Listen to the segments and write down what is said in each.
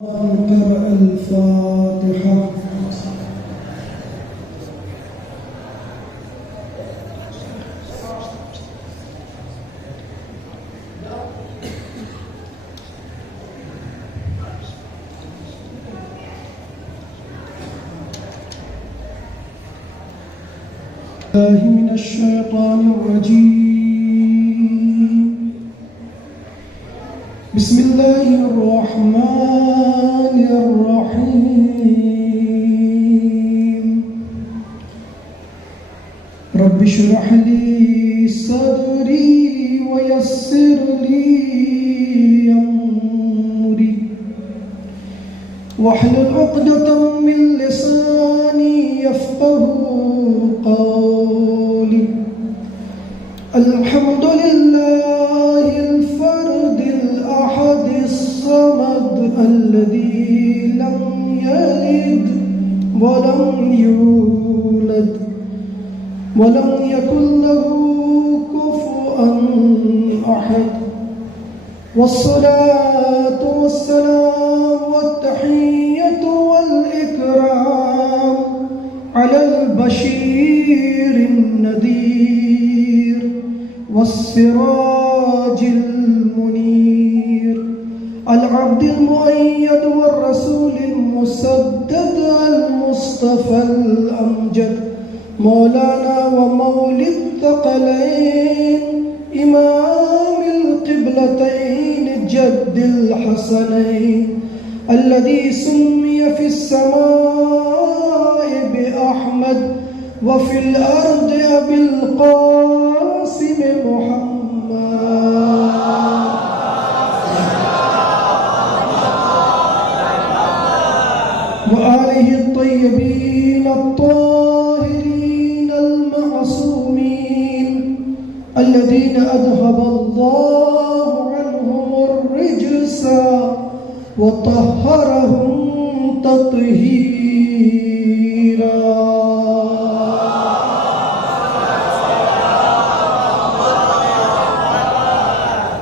قرأ الفاتحة. من الشيطان الرجيم. بسم الله الرحمن الرحيم. رب اشرح لي صدري ويسر لي أمري واحلل عقدة من لساني يفقهوا قولي. الحمد لله الفرد الأحد الصمد الذي لم يلد ولم يولد ولم يكن له كفوا أحد. والصلاة والسلام والتحية والإكرام على البشير النذير والسراج المنير العبد المؤيد والرسول المسدد المصطفى الأمجد مولانا ومولي الثقلين إمام القبلتين الجد الحسنين الذي سمي في السماء بأحمد وفي الأرض أبي القاسم محمد وآله الطيبين الطاهرين المعصومين الذين أذهب الله عنهم الرجس وطهرهم تطهيرا.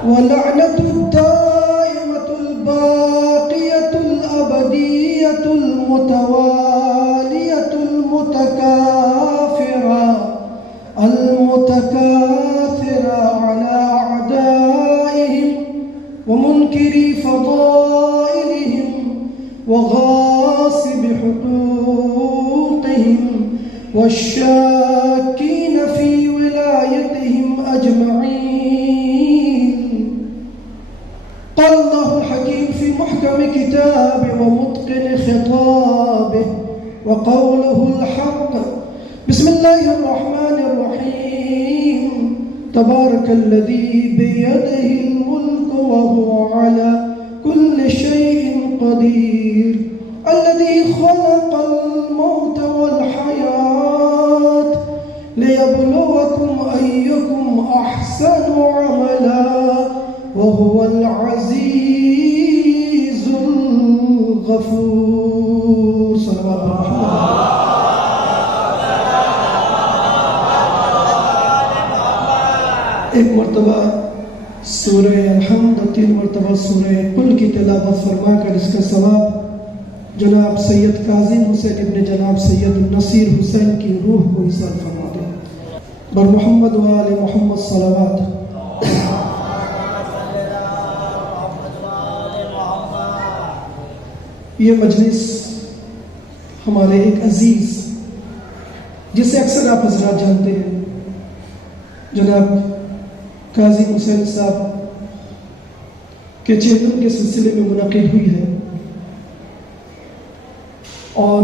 ولعنة الدائمة الباقية الأبدية المتوالية المتكاثرة على أعدائهم ومنكري فضائلهم وغاصب حقوقهم والشاكين في ولايتهم أجمعين. قال الله الحكيم في محكم كتابه ومتقن خطابه وقوله الحق. بسم الله الرحمن الرحيم. تبارك الذي بيده الملك وهو على كل شيء قدير الذي خلق الموت والحياة ليبلوكم أيكم أحسن عملا وهو العزيز الغفور. صلوات الله. ایک مرتبہ سورہ الحمد اور 3 مرتبہ سورہ قل کی تلاوت فرما کر اس کا ثواب جناب سید کاظم حسین ابن جناب سید نصیر حسین کی روح کو ایصال فرما دیں. بر محمد و آل محمد صلوات. یہ مجلس ہمارے ایک عزیز جسے اکثر آپ حضرات جانتے ہیں جناب کاظم حسین صاحب کے چیتن کے سلسلے میں منعقد ہوئی ہے، اور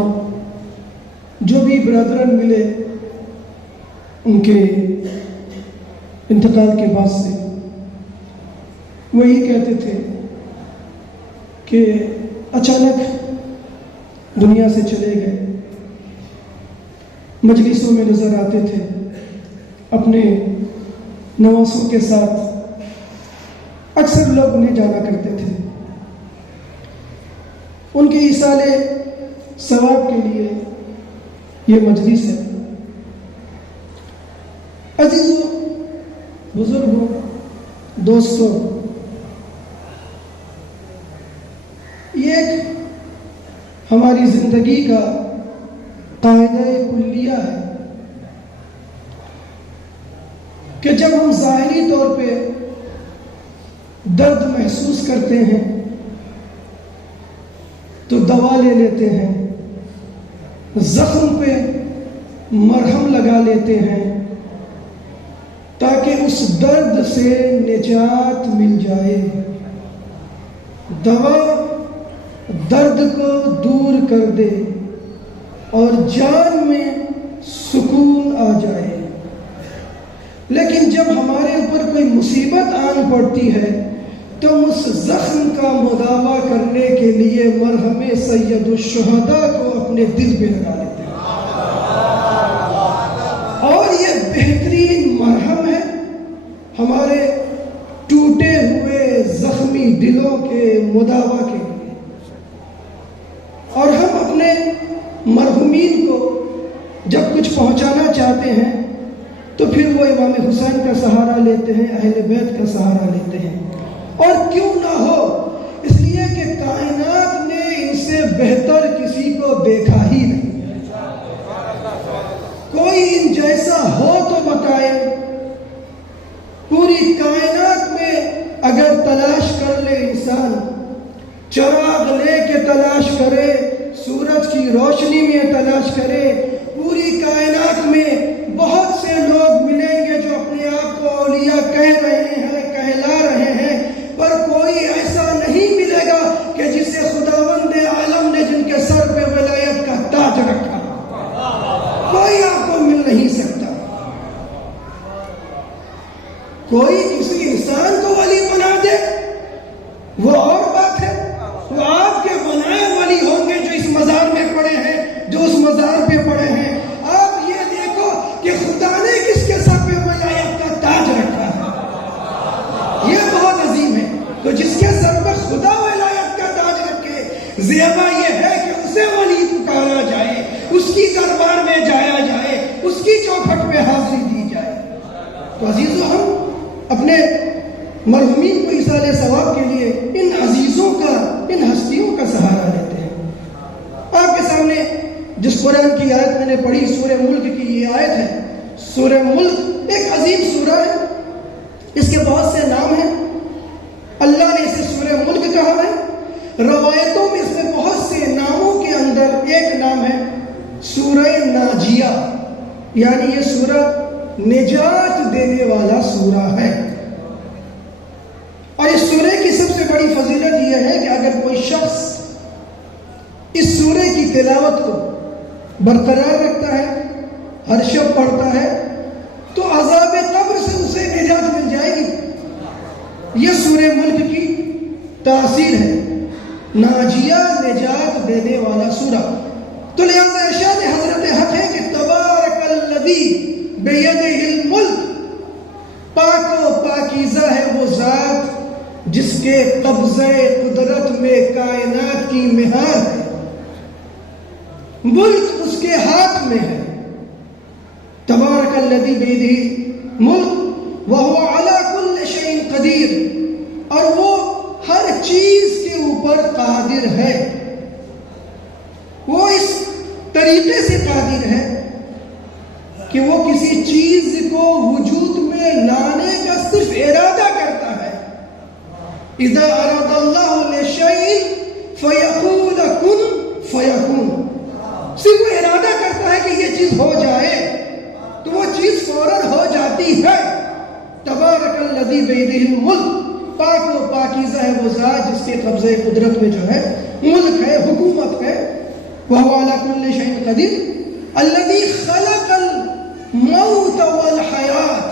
جو بھی برادران ملے ان کے انتقال کے بعد سے وہی کہتے تھے کہ اچانک دنیا سے چلے گئے. مجلسوں میں نظر آتے تھے اپنے نواسوں کے ساتھ، اکثر لوگ انہیں جانا کرتے تھے. ان کے ایصال ثواب کے لیے یہ مجلس ہے. عزیزو، بزرگوں، دوستوں، یہ ایک ہماری زندگی کا قاعدہ کلیہ ہے کہ جب ہم ظاہری طور پہ درد محسوس کرتے ہیں تو دوا لے لیتے ہیں، زخم پہ مرہم لگا لیتے ہیں تاکہ اس درد سے نجات مل جائے۔ دوا درد کو دور کر دے اور جان میں سکون آ جائے، لیکن جب ہمارے اوپر کوئی مصیبت آن پڑتی ہے تو اس زخم کا مداوع کرنے کے لیے مرہم سید الشہداء کو اپنے دل پہ لگا لیتے ہیں، اور یہ بہترین مرہم ہے ہمارے ٹوٹے ہوئے زخمی دلوں کے مداوع کے لیے۔ اور ہم اپنے مرحومین کو جب کچھ پہنچانا چاہتے ہیں تو پھر وہ امام حسین کا سہارا لیتے ہیں، اہل بیت کا سہارا لیتے ہیں، اور کیوں نہ ہو، اس لیے کہ کائنات نے ان سے بہتر کسی کو دیکھا ہی نہیں۔ کوئی ان جیسا ہو تو بتائے، پوری کائنات میں اگر تلاش کر لے انسان، چراغ لے کے تلاش کرے، سورج کی روشنی میں تلاش کرے، پوری کائنات میں بہت سے لوگ ملیں گے جو اپنے آپ کو اولیاء کہہ رہے ہیں، کہلا رہے ہیں، پر کوئی ایسا نہیں ملے گا کہ جسے خداوند عالم نے جن کے سر پہ ولایت کا تاج رکھا، کوئی آپ کو مل نہیں سکتا۔ کوئی کسی انسان کو ولی بنا دے وہ اور بات ہے، وہ آپ کے بنائے ولی ہوں گے جو اس مزار میں پڑے ہیں، جو اس مزار پہ پڑے ہیں۔ آپ یہ دیکھو کہ خدا نے کس کے سر پہ ولایت کا تاج رکھا ہے، یہ بہت عظیم ہے۔ تو جس کے سر پہ خدا ولایت کا تاج رکھے، زیبا یہ ہے کہ اسے ولی پکارا جائے، اس کی دربار میں جایا جائے، اس کی چوکھٹ پہ حاضری دی جائے۔ تو عزیزو، ہم اپنے مرحومین کو ایصال ثواب کے لیے ان عزیزوں کا، ان ہستیوں کا سہارا لیتے ہیں۔ آپ کے سامنے جس قرآن کی آیت میں نے پڑھی، سورہ ملک کی یہ آیت ہے۔ سورہ ملک ایک عظیم سورہ ہے، اس کے بہت سے نام ہیں، اللہ نے اسے سورہ ملک کہا ہے۔ روایتوں میں اس میں بہت سے ناموں کے اندر ایک نام ہے سورہ ناجیہ، یعنی یہ سورہ نجات دینے والا سورہ ہے۔ اور اس سورہ کی سب سے بڑی فضیلت یہ ہے کہ اگر کوئی شخص اس سورہ کی تلاوت کو برقرار رکھتا ہے، ہر شب پڑھتا ہے، تو عذاب قبر سے اسے نجات مل جائے گی۔ یہ سورہ ملک کی تاثیر ہے، ناجیہ، نجات دینے والا سورہ۔ تو لہذا ارشاد حضرت حق ہے کہ تبارک الذی بیدہ الملک، پاک و پاکیزہ ہے وہ ذات جس کے قبضہ قدرت میں کائنات کی مہار ہے، ملک اس کے ہاتھ میں ہے۔ تبارک الذی بیدہ ملک وہو علی کل شیء قدیر، اور وہ ہر چیز کے اوپر قادر ہے۔ وہ اس طریقے سے قادر ہے کہ وہ کسی چیز کو وجود میں لانے کا صرف ارادہ کرتا ہے۔ اذا اراد اللہ لشیء فیقول کن فیکون، صرف وہ ارادہ کرتا ہے کہ یہ چیز ہو جائے تو وہ چیز فوراً ہو جاتی ہے۔ تبارک الذی بیدہ الملک، پاک و پاکیزہ ہے وہ ذات جس کے قبضہ قدرت میں جو ہے ملک ہے، حکومت ہے۔ وہو علی کل شیء قدیر الذی خلق الموت والحیات،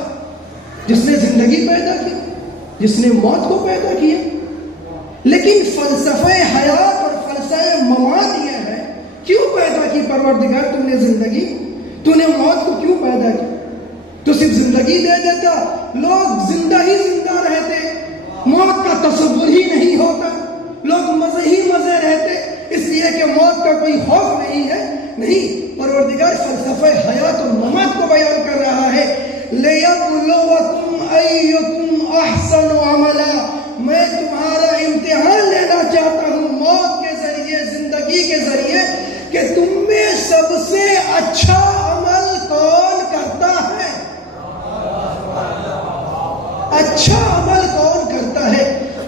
جس نے زندگی پیدا کی، جس نے موت کو پیدا کیا۔ لیکن فلسفہ حیات اور فلسفہ ممات یہ ہے، کیوں پیدا کی پروردگار تم نے زندگی، تو نے موت کو کیوں پیدا کی؟ تو صرف زندگی دے دیتا، لوگ زندہ ہی زندہ رہتے، موت کا تصور ہی نہیں ہوتا، لوگ مزے ہی مزے رہتے، اس لیے کہ موت کا کوئی خوف نہیں ہے۔ نہیں، پروردگار فلسفہ حیات و ممات کو بیان کر رہا ہے۔ لِيَبْلُوَكُمْ أَيُّكُمْ أَحْسَنُ عَمَلًا، میں تمہارا امتحان لینا چاہتا ہوں موت کے ذریعے، زندگی کے ذریعے اچھا عمل کون کرتا ہے؟ اچھا عمل کون کرتا ہے؟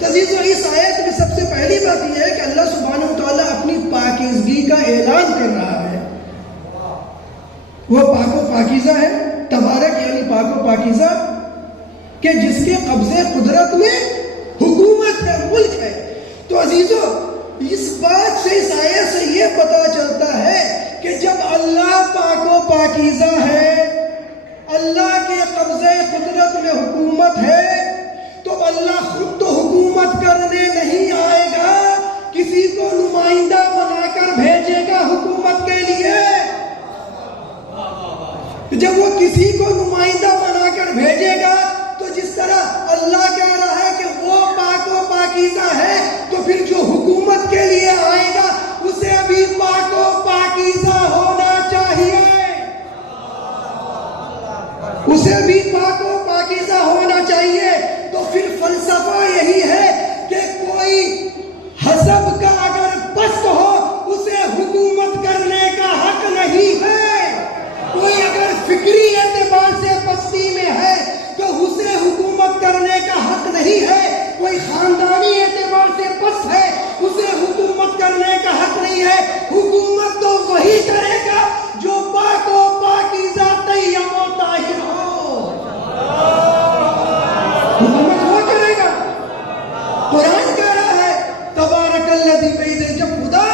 عزیزو، اس آیت میں سب سے پہلی بات یہ ہے کہ اللہ سبحانہ وتعالیٰ اپنی پاکیزگی کا اعلان کر رہا ہے. وہ پاک و پاکیزہ ہے، تبارک یعنی پاک و پاکیزہ، کہ جس کے قبضے قدرت میں حکومت ہے، ملک ہے. تو عزیزو، اس بات سے، اس آیت سے یہ پتا چلتا ہے کہ جب اللہ پاک و پاکیزہ ہے، اللہ کے قبضے قدرت میں حکومت ہے، تو اللہ خود تو حکومت کرنے نہیں آئے گا، کسی کو نمائندہ بنا کر بھیجے گا حکومت کے لیے. جب وہ کسی کو نمائندہ بنا کر بھیجے گا تو جس طرح اللہ کہہ رہا ہے کہ وہ پاک و پاکیزہ ہے، تو پھر جو حکومت کے لیے آئے گا اسے بھی پاک و پاکیزہ ہونا چاہیے، اسے بھی پاک و پاکیزہ ہونا چاہیے. تو پھر فلسفہ یہی ہے کہ کوئی حسب کا اگر پست ہو اسے حکومت کرنے کا حق نہیں ہے، کوئی اگر فکری اعتبار سے پستی میں ہے تو اسے حکومت کرنے کا حق نہیں ہے، کوئی خاندانی اعتبار سے پست ہے اسے حکومت کرنے کا حق نہیں ہے. حکومت تو وہی کرے گا جو پاک و پاکیزہ طیب و طاہر ہو، حکومت وہ کرے گا. قرآن کہہ رہا ہے تبارک الذی بیدہ، جب خدا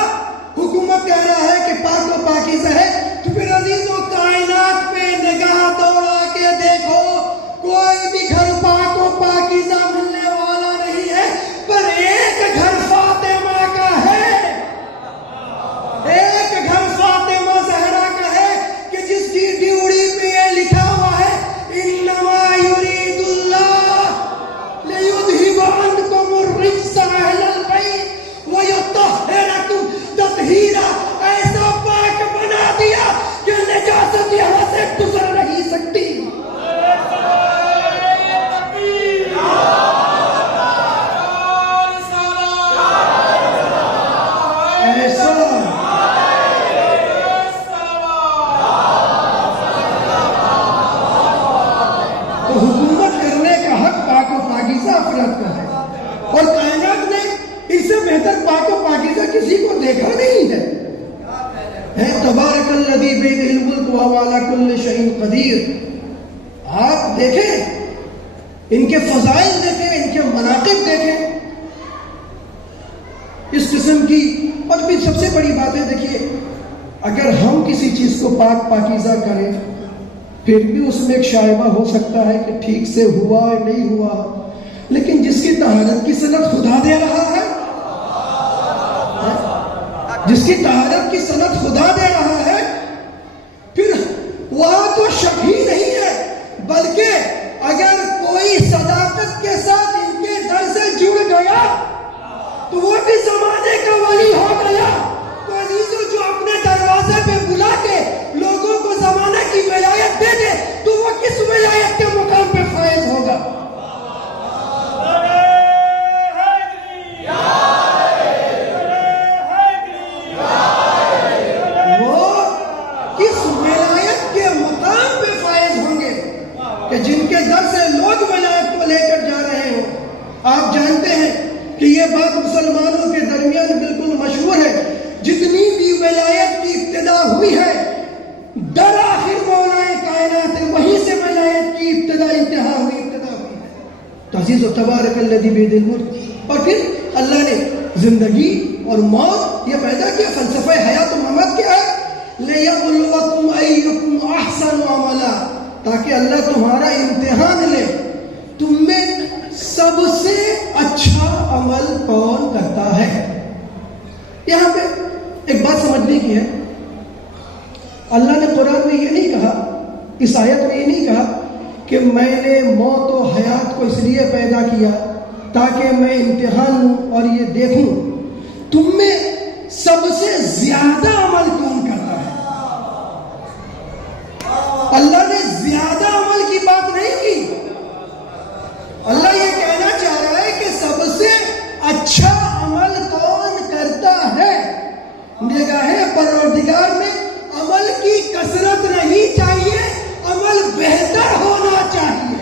حکومت کہہ رہا ہے کہ پاک و پاکیزہ ہے، تو پھر عزیزو کائنات پہ نگاہ دوڑا کے دیکھو، کوئی بھی گھر پاک و پاکیزہ ملنے والا نہیں ہے، پر ایک گھر فاطمہ کا ہے، ایک گھر فاطمہ زہرا کا ہے کہ جس کی ڈیوڑی پہ یہ لکھا ہوا ہے انما یرید اللہ لیذہب عنکم الرجس اہل البیت ویطہرکم تطہیرا. ایسا پاک بنا دیا کہ نجاست یہاں سے گزر نہیں سکتی. ایسا تو حکومت کرنے کا حق پاک و پاکیزہ افراد کا ہے، اور کائنات نے اس سے بہتر پاک و پاکیزہ کسی کو دیکھا نہیں ہے. تبارک الذی بیدہ الملک وہو علی کل شیء قدیر. آپ دیکھیں، ان کے فضائل دیکھیں، ان کے مناقب دیکھیں، اس قسم کی. اور بھی سب سے بڑی بات ہے، دیکھیے، اگر ہم کسی چیز کو پاک پاکیزہ کریں پھر بھی اس میں ایک شائبہ ہو سکتا ہے کہ ٹھیک سے ہوا نہیں ہوا، لیکن جس کی طہارت کی صنعت خدا دے رہا ہے، جس کی طہارت کی صنعت خدا دے رہا ہے، پھر وہاں تو شک ہی نہیں ہے، بلکہ اگر کوئی صداقت کے ساتھ ان کے در سے جڑ گیا تو وہ بھی زمانے کا ولی ہو گیا. تو عزیزو، جو اپنے دروازے پہ بلا کے لوگوں کو زمانے کی ولایت دے دے تو وہ کس ولایت کے مقام پہ فائز ہوگا؟ جن کے در سے لوگ ولایت کو لے کر جا رہے ہوں. آپ جانتے ہیں کہ یہ بات مسلمانوں کے درمیان بالکل مشہور ہے، جتنی بھی ولایت کی ابتدا ہوئی ہے در آخر مولا کائنات ہے، وہیں سے ولایت کی انتہا ہوئی ہے. عزیز و تبارک الذی بیدہ الملک. اور پھر اللہ نے زندگی اور موت یہ پیدا کیا. فلسفہ حیات و ممات کیا ہے؟ لِیَبْلُوَکُمْ أَیُّکُمْ أَحْسَنُ عَمَلًا، تاکہ اللہ تمہارا امتحان لے، تم میں سب سے اچھا عمل کون کرتا ہے. یہاں پہ ایک بات سمجھنے کی ہے، اللہ نے قرآن میں یہ نہیں کہا، اس آیت میں یہ نہیں کہا کہ میں نے موت و حیات کو اس لیے پیدا کیا تاکہ میں امتحان لوں اور یہ دیکھوں تم میں سب سے زیادہ عمل کون کرتا ہے. اللہ نے زیادہ عمل کی بات نہیں کی، اللہ یہ کہنا چاہ رہا ہے کہ سب سے اچھا عمل کون کرتا ہے. نگاہ پروردگار میں عمل کی کثرت نہیں چاہیے، عمل بہتر ہونا چاہیے،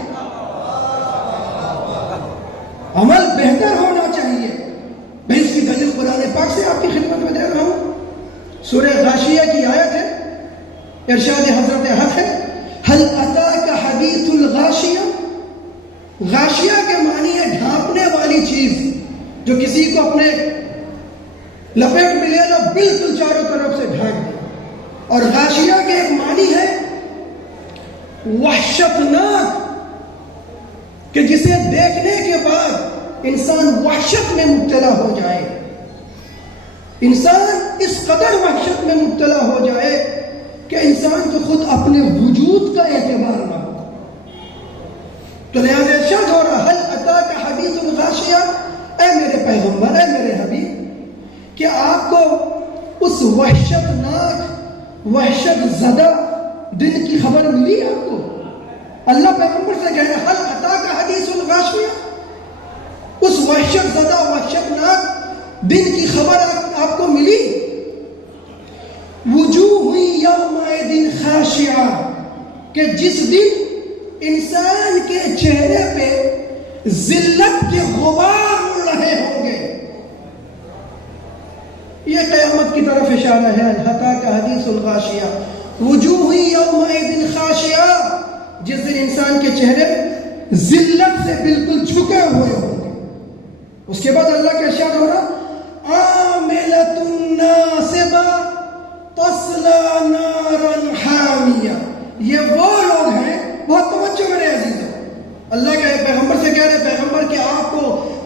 عمل بہتر ہونا چاہیے۔ میں اس کی دلیل قرآن پاک سے آپ کی خدمت میں دے رہا ہوں۔ سورہ غاشیہ کی آیت ہے، ارشاد حضرت حق ہے، هل اتاک حدیث الغاشیہ۔ غاشیہ کے معنی ہے ڈھانپنے والی چیز، جو کسی کو اپنے لپیٹ میں لے لو، بالکل چاروں طرف سے ڈھانپ دے۔ اور غاشیہ کے ایک معنی ہے وحشتناک، کہ جسے دیکھنے کے بعد انسان وحشت میں مبتلا ہو جائے، انسان اس قدر وحشت میں مبتلا ہو جائے کہ انسان کو خود اپنے وجود کا اعتبار نہ ہو۔ تو لہذا ارشاد ہو رہا، هل اتاک حدیث الغاشیہ، اے میرے پیغمبر، اے میرے حبیب، کہ آپ کو اس وحشتناک، وحشت زدہ دن کی خبر ملی آپ کو؟ اللہ پیغمبر سے کہہ رہے، هل اتاک حدیث الغاشیہ، اس وحشت زدہ، وحشتناک دن کی خبر آپ کو ملی؟ وجوہ یومئذ خاشعہ، کہ جس دن انسان کے چہرے پہ ذلت کے غبار اڑ رہے ہوں گے۔ یہ قیامت کی طرف اشارہ ہے، اتاک حدیث الغاشیہ، وجوہ یومئذ خاشعہ، جس دن انسان کے چہرے ذلت سے بالکل جھکے ہوئے ہوں گے۔ اس کے بعد اللہ کا ارشاد ہو رہا، عاملۃ ناصبہ تصلی نارا حامیہ۔ یہ وہ لوگ ہیں، بہت توجہ میرے عزیزوں، اللہ کے پیغمبر سے کہہ رہے، پیغمبر کہ آپ کو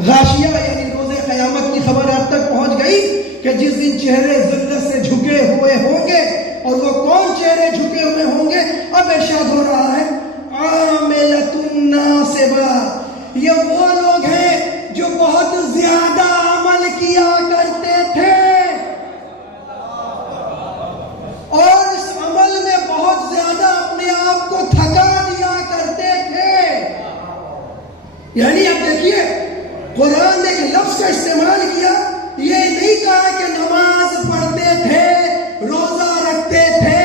غاشیہ یعنی روز قیامت کی خبر آپ تک پہنچ گئی کہ جس دن چہرے ذلت سے جھکے ہوئے ہوں گے، اور وہ کون چہرے جھکے ہوئے ہوں گے؟ اب ارشاد ہو رہا ہے، عاملۃ ناصبہ، یہ وہ لوگ ہیں جو بہت زیادہ عمل کیا کرتے تھے، اور اس عمل میں بہت زیادہ اپنے آپ کو تھکا دیا کرتے تھے۔ یعنی اب دیکھیے، قرآن نے ایک لفظ کا استعمال کیا، یہ نہیں کہا کہ نماز پڑھتے تھے، روزہ رکھتے تھے،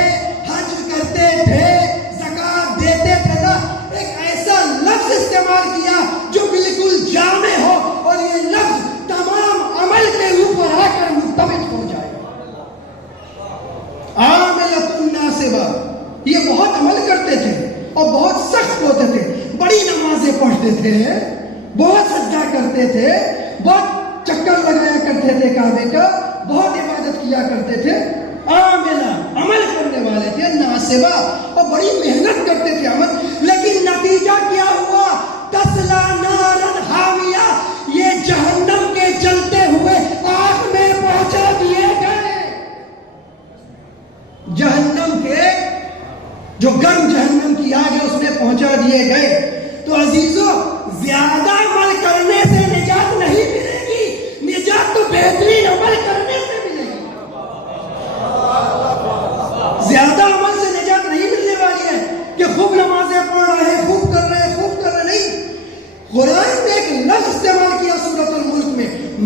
حج کرتے تھے، زکوٰۃ دیتے تھے، نا، ایک ایسا لفظ استعمال کیا جو بالکل جامع ہو، اور یہ لفظ تمام عمل کے اوپر آ کر مرتبط ہو جائے۔ عاملۃ ناصبہ، یہ بہت عمل کرتے تھے اور بہت سخت ہوتے تھے، بڑی نمازیں پڑھتے تھے، بہت سجدہ کرتے تھے، بہت چکر لگایا کرتے تھے کعبے کا، بہت عبادت کیا کرتے تھے، عاملہ، عمل کرنے والے تھے، ناصبہ، اور بڑی محنت کرتے تھے عمل، لیکن نتیجہ کیا ہوا؟ تصلی نارا حامیہ، یہ جہنم کے جلتے ہوئے آگ میں پہنچا دیے گئے۔ جہنم کے جو گرم جہنم کی آگ ہے اس میں پہنچا دیے گئے۔ تو عزیزو، زیادہ عمل کرنے سے نجات نہیں ملے گی، نجات تو بہترین عمل کرنے سے ملے گی۔ زیادہ عمل سے نجات نہیں ملنے والی ہے کہ خوب نمازیں پڑھ رہے ہیں، خوب کر رہے ہیں، خوب کر رہے، نہیں۔ قرآن نے ایک لفظ استعمال کیا سورۃ الملک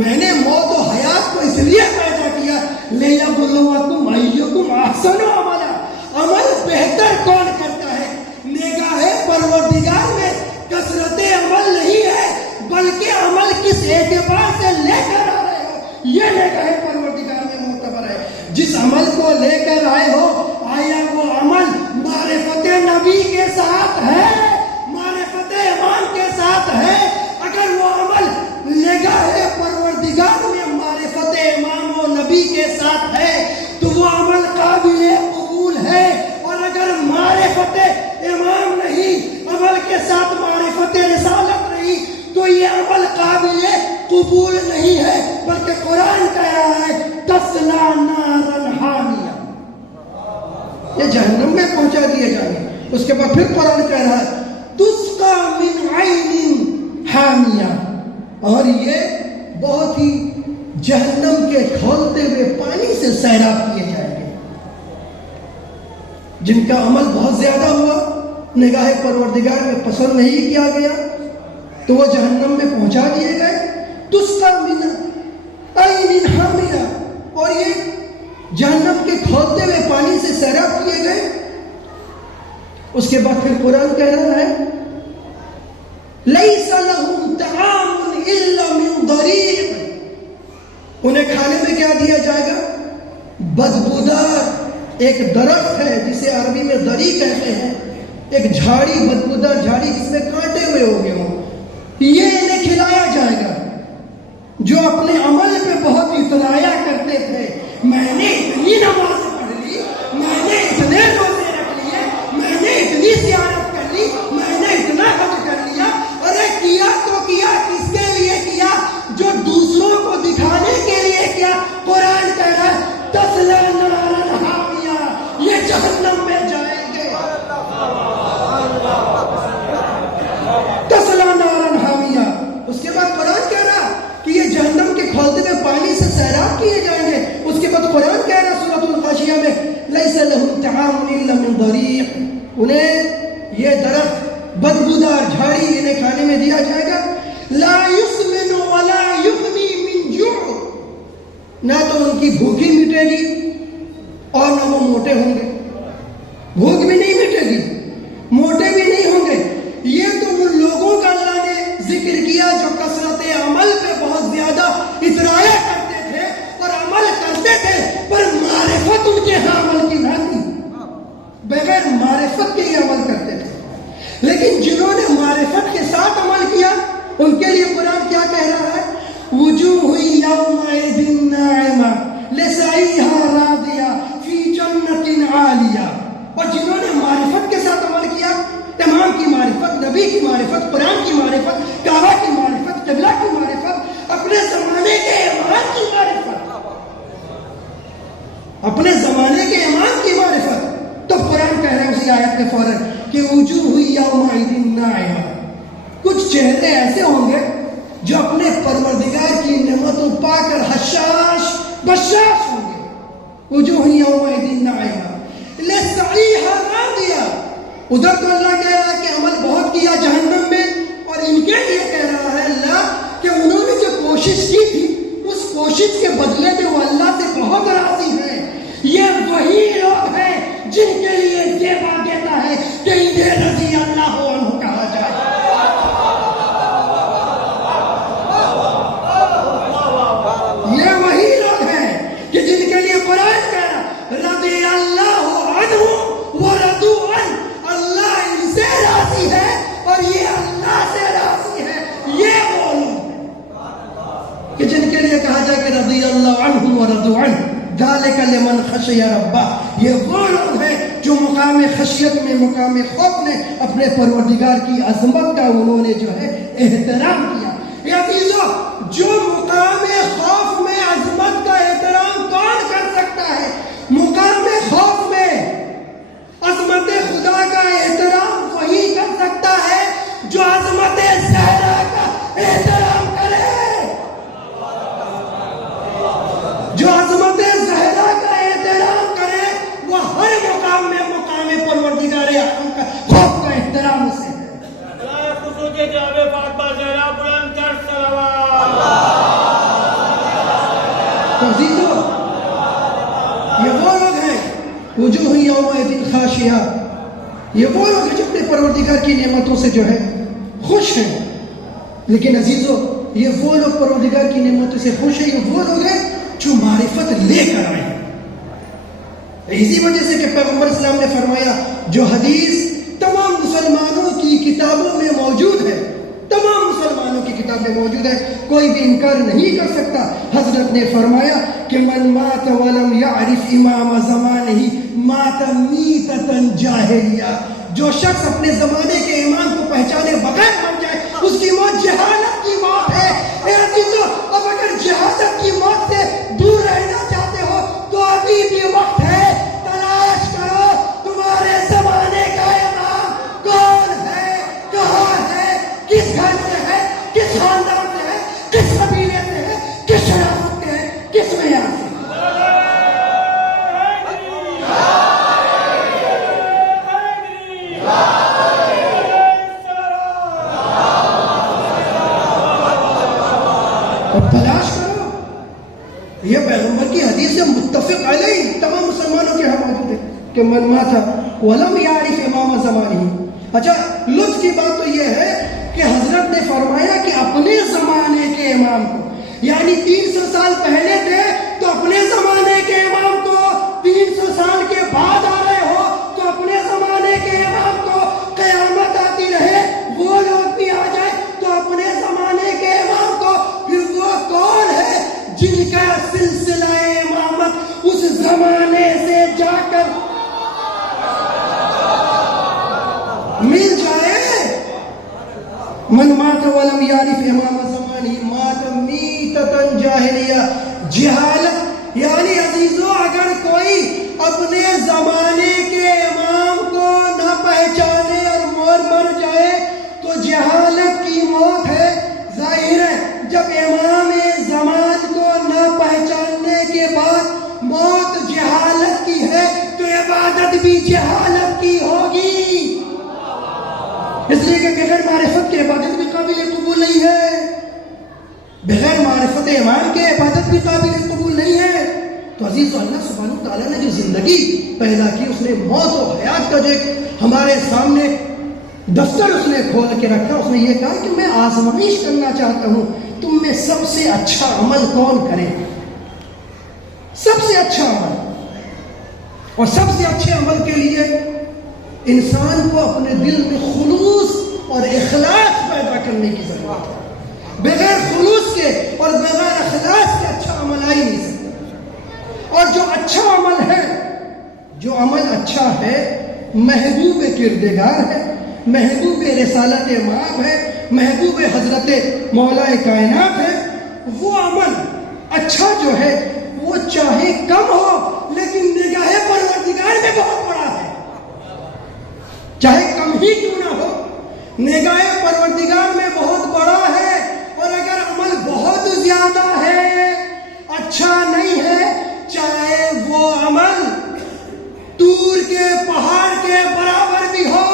میں نے موت و حیات کو اس لیے پیدا کیا، لِیَبْلُوَکُمْ أَیُّکُمْ أَحْسَنُ عَمَلًا، عمل بہتر کون کرتا ہے۔ نگاہ پروردگار میں کثرت عمل نہیں ہے، بلکہ عمل کس اعتبار سے لے کر آ رہے ہو، یہ نگاہ پروردگار میں معتبر ہے۔ جس عمل کو لے کر آئے ہو، آیا وہ عمل معرفت نبی کے ساتھ ہے، معرفت امام کے ساتھ ہے؟ اگر وہ عمل نگاہ پروردگار میں معرفت امام و نبی کے ساتھ ہے تو وہ عمل قابل قبول ہے، اور اگر معرفت امام نہیں، عمل کے ساتھ معرفت رسالت نہیں، تو یہ عمل قابل قبول نہیں ہے، بلکہ قرآن کہہ رہا ہے تصلی نارا حامیہ، یہ جہنم میں پہنچا دیے جائیں گے۔ اس کے بعد پھر قرآن کہہ رہا ہے تسقى من عین حامیہ، اور یہ بہت ہی جہنم کے کھولتے ہوئے پانی سے سیراب کیے جائیں گے۔ جن کا عمل بہت زیادہ ہوا، نگاہ پروردگار میں پسند نہیں کیا گیا، تو وہ جہنم میں پہنچا دیے گئے۔ تسقى من عین حامیہ، اور یہ جہنم کے کھولتے ہوئے پانی سے سیراب کیے گئے. اس کے بعد پھر قرآن کہہ رہا ہے لَيْسَ لَهُمْ طَعَامٌ إِلَّا مِنْ ضَرِيعٍ. انہیں کھانے میں کیا دیا جائے گا؟ بدبودار ایک درخت ہے جسے عربی میں دری کہتے ہیں، ایک جھاڑی، بدبودار جھاڑی جس میں کانٹے ہوئے ہوگے ہوں، یہ انہیں کھلایا جائے گا. جو اپنے عمل پہ بہت اترایا کرتے تھے، میں نے اتنی نماز پڑھ لی، میں نے اتنے روزے رکھ لیے، میں نے اتنی زیارت کر لی، میں نے اتنا حج کر لیا. ارے کیا تو کیا، کس کے لیے کیا؟ جو دوسروں کو دکھانے کے لیے کیا. قرآن کہہ رہا ہے تَصْلَىٰ نَارًا حَامِيَةً، یہ جہنم میں جائیں گے. تَصْلَىٰ نَارًا حَامِيَةً. اس کے بعد قرآن کہہ رہا کہ یہ جہنم کے کھولتے ہوئے پانی سے سیراب کیے جائیں گے. اس کے بعد قرآن کہہ رہا سورۃ الغاشیہ میں لَيْسَ لَهُمْ طَعَامٌ إِلَّا مِنْ ضَرِيعٍ. انہیں یہ درخت بدبودار جھاڑی انہیں کھانے میں دیا جائے گا. لا يسمن ولا يغني من جوع. نہ تو ان کی بھوک ہی مٹے گی اور نہ وہ موٹے ہوں گے. بھوک بھی نہیں مٹے گی، موٹے بھی نہیں ہوں گے. یہ تو ان لوگوں کا اللہ نے ذکر کیا جو کثرت عمل پہ بہت زیادہ اترایا کرتے تھے اور عمل کرتے تھے، پر معرفت ان کے ہاں عمل کی نہ تھی، بغیر معرفت کے ہی عمل کرتے تھے. لیکن جنہوں نے معرفت کے ساتھ عمل کیا ان کے لیے قرآن کیا کہہ رہا ہے؟ وجوہ یومئذ ناعمہ لسعیہا راضیہ فی جنت عالیہ. اور جنہوں نے معرفت کے ساتھ عمل کیا، امام کی معرفت، نبی کی معرفت، قرآن کی معرفت، کعبہ کی معرفت، قبلہ کی معرفت، اپنے زمانے کے امام کی معرفت، اپنے زمانے کے امام کی معرفت، تو قرآن کہہ رہے ہیں اسی آیت کے فوراً کہ وجوہ یومئذ ناعمہ. کچھ چہرے ایسے ہوں گے جو اپنے پروردگار کی نعمتوں پا کر حشاش بشاش ہوں گے. وجوہ یومئذ ناعمہ لسعیہا راضیہ. ادھر تو اللہ کہہ رہا ہے کہ عمل بہت کیا جہنم میں، اور ان کے لیے کہہ رہا ہے اللہ کہ انہوں نے جو کوشش کی تھی اس کوشش کے بدلے میں وہ اللہ سے بہت راضی ہیں. یہ وہی لوگ ہیں جن کے لیے یہ بات کہتا ہے کہ انہیں رضی اللہ عنہ کہا جائے. یہ وہی لوگ ہیں کہ جن کے لیے قرآن کہہ رہا رضی اللہ عنہ ورضوا عنہ. اللہ ان سے راضی ہے اور یہ اللہ سے راضی ہے. یہ وہ لوگ کہ جن کے لیے کہا جائے کہ رضی اللہ عنہ ورضوا عنہ. ذالک لمن خشی ربہ. یہ وہ لوگ ہیں جو مقام خشیت میں، مقام خوف میں اپنے پروردگار کی عظمت کا انہوں نے جو ہے احترام کیا. یہ عزیزو، جو مقام خوف میں عظمت کا احترام کون کر سکتا ہے؟ مقام خوف میں عظمت خدا کا احترام وہی کر سکتا ہے جو عظمت زہرا کا احترام کرے. جو عظمت زہرا کا احترام کرے وہ ہر مقام میں مقام پروردگار اعظم کا خوف کا احترام اسے ہے. عزیزو، یہ وہ لوگ ہیں وجوہ یومئذ خاشعہ. یہ وہ لوگ ہیں جو اپنے پروردگار کی نعمتوں سے جو ہے خوش ہیں. لیکن عزیزو، یہ وہ لوگ پروردگار کی نعمتوں سے خوش ہیں، یہ وہ لوگ ہیں جو معرفت لے کر آئے. اسی وجہ سے کہ پیغمبر اسلام نے فرمایا جو حدیث تمام مسلمانوں کی کتابوں میں موجود ہے، تمام مسلمانوں کی کتابیں موجود ہے، کوئی بھی انکار نہیں کر سکتا. حضرت نے فرمایا کہ من مات ولم يعرف امام زمانہ مات میتۃ جاہلیہ. جو شخص اپنے زمانے کے امام کو پہچانے بغیر مر جائے اس کی موت جہالت کی موت ہے. اے عزیزو، اب اگر جہالت کی موت سے دور رہنا چاہتے ہو تو ابھی بھی وقت ہے. تلاش کرو تمہارے زمانے کا امام کون ہے، کہاں ہے، کس گھر سے ہے، کس خاندان سے ہے، کس قبیلے سے ہے، کس شرافت کے ہے، کس معیار سے. تلاش کرو. یہ الفقلین تمام مسلمانوں کے ہاں موجود ہے کہ من مات ولم یعرف امام زمانہ. اچھا لطف کی بات تو یہ ہے کہ حضرت نے فرمایا کہ اپنے زمانے کے امام کو، یعنی 300 سال پہلے تھے تو اپنے زمانے کے امام کو، 300 سال کے بعد آ رہے ہو تو اپنے زمانے کے امام کو، قیامت آتی رہے وہ لوگ بھی آ جائے تو اپنے زمانے کے امام کو. پھر وہ کون ہے جن کا سلسلہ امامت اس زمانے سے جا کر مل جائے؟ من مات ولم یعرف امام زمانہ مات میتۃ جاہلیہ. جہالت یعنی عزیزو اگر کوئی اپنے زمانے کے امام کو نہ پہچانے اور مر جائے تو جہالت کی موت ہے. ظاہر ہے جب امام زمان کو نہ پہچاننے کے بعد موت جہالت کی ہے تو عبادت بھی جہالت کی ہوگی. اس لیے کہ بغیر معرفت کے عبادت بھی قابل قبول نہیں ہے، بغیر معرفت امام کے عبادت بھی قابل قبول نہیں ہے. تو عزیز اللہ سبحانہ وتعالیٰ نے جو زندگی پیدا کی، اس نے موت و حیات کا جو ایک ہمارے سامنے دفتر اس نے کھول کے رکھا. اس نے یہ کہا کہ میں آزمائش کرنا چاہتا ہوں تم میں سب سے اچھا عمل کون کرے، سب سے اچھا عمل. اور سب سے اچھے عمل کے لیے انسان کو اپنے دل میں خلوص اور اخلاص پیدا کرنے کی ضرورت ہے. بغیر خلوص کے اور بغیر اخلاص کے اچھا عمل آ ہی نہیں سکتا. اور جو اچھا عمل ہے، جو عمل اچھا ہے، محبوب کردگار ہے، محبوب رسالت امام ہے، محبوب حضرت مولا کائنات ہے، وہ عمل اچھا جو ہے وہ چاہے کم ہو لیکن نگاہ پروردگار میں بہت بڑا ہے. چاہے کم ہی کیوں نہ ہو، نگاہ پروردگار میں بہت بڑا ہے. اور اگر عمل بہت زیادہ ہے، اچھا نہیں ہے، چاہے وہ عمل طور کے پہاڑ کے برابر بھی ہو،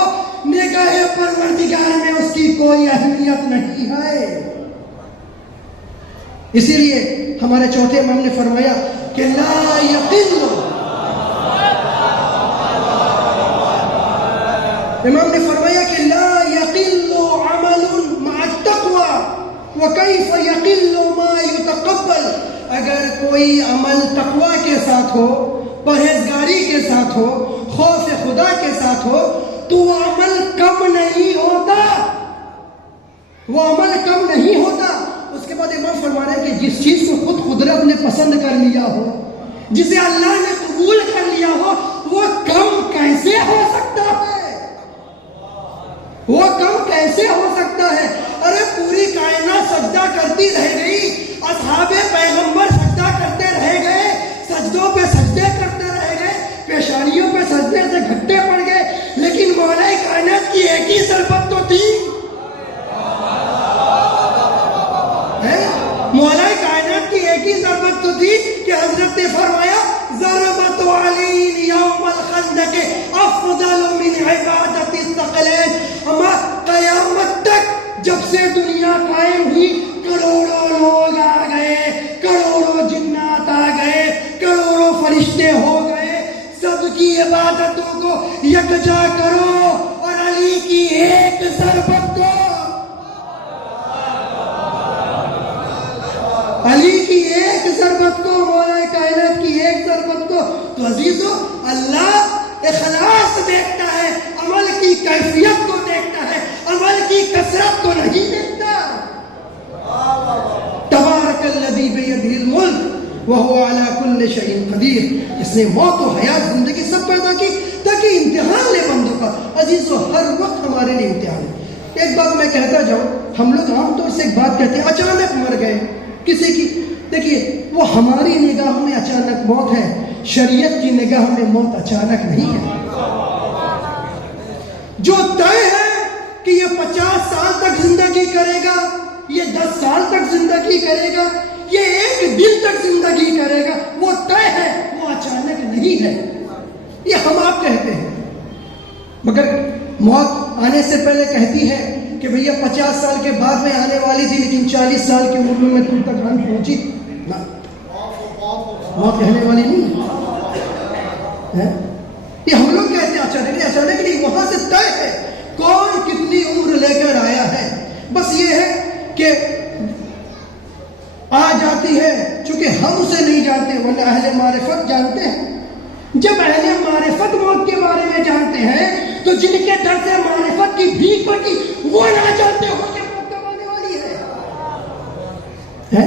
نگاہ پروردگار میں اس کی کوئی اہمیت نہیں ہے. اسی لیے ہمارے چوتھے امام نے فرمایا کہ لا یقل، امام نے فرمایا کہ لا یقل عمل مع التقوی وکیف یقل ما یتقبل. اگر کوئی عمل تقوی کے ساتھ ہو، پرہیزگاری کے ساتھ ہو، خوف خدا کے ساتھ ہو تو وہ عمل کم نہیں ہوتا، وہ عمل کم نہیں ہوتا. اس کے بعد امام فرما رہے ہیں کہ جس چیز کو خود قدرت نے پسند کر لیا ہو، جسے اللہ نے قبول کر لیا ہو، وہ کم کیسے ہو سکتا ہے؟ وہ کم کیسے ہو سکتا ہے؟ ارے پوری کائنات سجدہ کرتی رہ گئی، اصحاب پیغمبر سجدہ کرتے رہ گئے، سجدوں پہ سجدے کرتے رہ گئے، پیشانیوں پہ سجدے سے گھٹے پڑ گئے، لیکن مولا کائنات کی ایک ہی ضربت تو تھی. مولا کائنات کی ایک ہی ضربت تو تھی کہ حضرت نے فرمایا ضربت علی یوم الخندق افضل من عبادت الثقلین. قیامت تک جب سے دنیا قائم ہوئی کروڑوں لوگ آ گئے، کروڑوں جنات آ گئے، کروڑوں فرشتے ہو گئے، سب کی عبادتوں کو یکجا کرو اور علی کی ایک ضربت کو، علی کی ایک ضربت کو، مولا کائنات کی ایک ضربت کو. تو عزیزو اللہ اخلاص دیکھتا ہے، عمل کی کیفیت کو دیکھتا ہے، عمل کی کثرت کو نہیں دیکھتا. تبارک الذی بیدہ الملک وہو علی کل شیء قدیر. اس نے موت و حیات زندگی سب پیدا کی تاکہ امتحان لے بندوں کا. عزیزو ہر وقت ہمارے لیے امتحان ہے. ایک بات میں کہتا جاؤں، ہم لوگ عام طور سے ایک بات کہتے ہیں اچانک مر گئے کسی کی. دیکھیے وہ ہماری نگاہوں میں اچانک موت ہے، شریعت کی نگاہ میں موت اچانک نہیں ہے. جو طے ہے کہ یہ 50 سال تک زندگی کرے گا، یہ 10 سال تک زندگی کرے گا، یہ 1 دن تک زندگی کرے گا، وہ طے ہے، وہ اچانک نہیں ہے. یہ ہم آپ کہتے ہیں، مگر موت آنے سے پہلے کہتی ہے کہ بھئی 50 سال کے بعد میں آنے والی تھی لیکن 40 سال کی عمر میں تم تک آن پہنچی. موت کہنے والی نہیں. یہ ہم لوگ کہتے ہیں اچانک نہیں، وہاں سے طے ہے کون کتنی عمر لے کر آیا ہے. بس یہ ہے کہ آ جاتی ہے، چونکہ ہم اسے نہیں جانتے، ورنہ اہل معرفت جانتے ہیں. جب اہل معرفت موت کے بارے میں جانتے ہیں تو جن کے ڈر سے معرفت کی بھیک پڑی وہ نہ جانتے ہو کہ موت کب آنے والی ہے.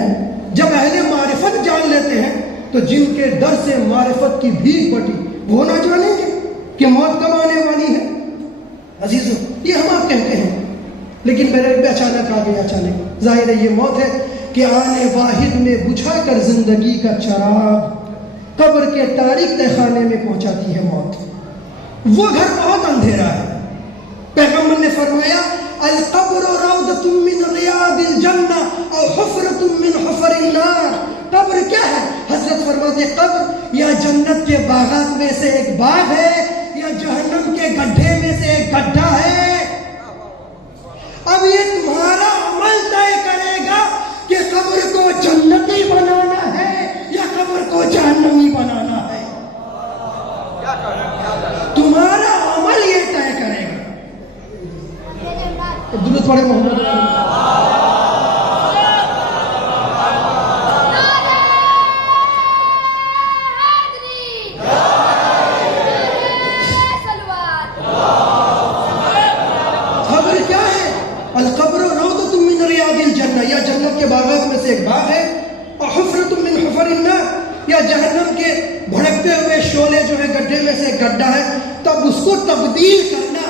جب اہل معرفت جان لیتے ہیں تو جن کے ڈر سے معرفت کی بھیک پڑی وہ نہ جانیں گے کہ موت کب آنے والی ہے. عزیزو، یہ ہم آپ کہتے ہیں، لیکن میرے پہ اچانک آ گیا. اچانک ظاہر ہے یہ موت ہے کہ آنے واحد میں بجھا کر زندگی کا چراغ قبر کے تاریک تہخانے میں پہنچاتی ہے موت. وہ گھر بہت اندھیرا ہے. پیغمبر نے فرمایا القبر روضۃ من ریاض الجنہ او حفرۃ من حفر النار. قبر کیا ہے؟ حضرت فرماتے قبر یا جنت کے باغات میں سے ایک باغ ہے یا جہنم کے گڈھے میں سے ایک گڈھا ہے. اب یہ تمہارا عمل طے کرے گا کہ قبر کو جنتی بنانا ہے یا قبر کو جہنمی بنانا ہے. تمہارا عمل یہ طے کرے گا. درود پڑھے محمد. خبر کیا ہے؟ القبر روضۃ من ریاض الجنہ، یا جنت کے باغات میں سے ایک باغ ہے، اور حفرۃ من حفر النار، یا جہنم کے بھڑکتے ہوئے شعلے جو ہے گڈھے میں سے ایک گڈھا ہے. تب اس کو تبدیل کرنا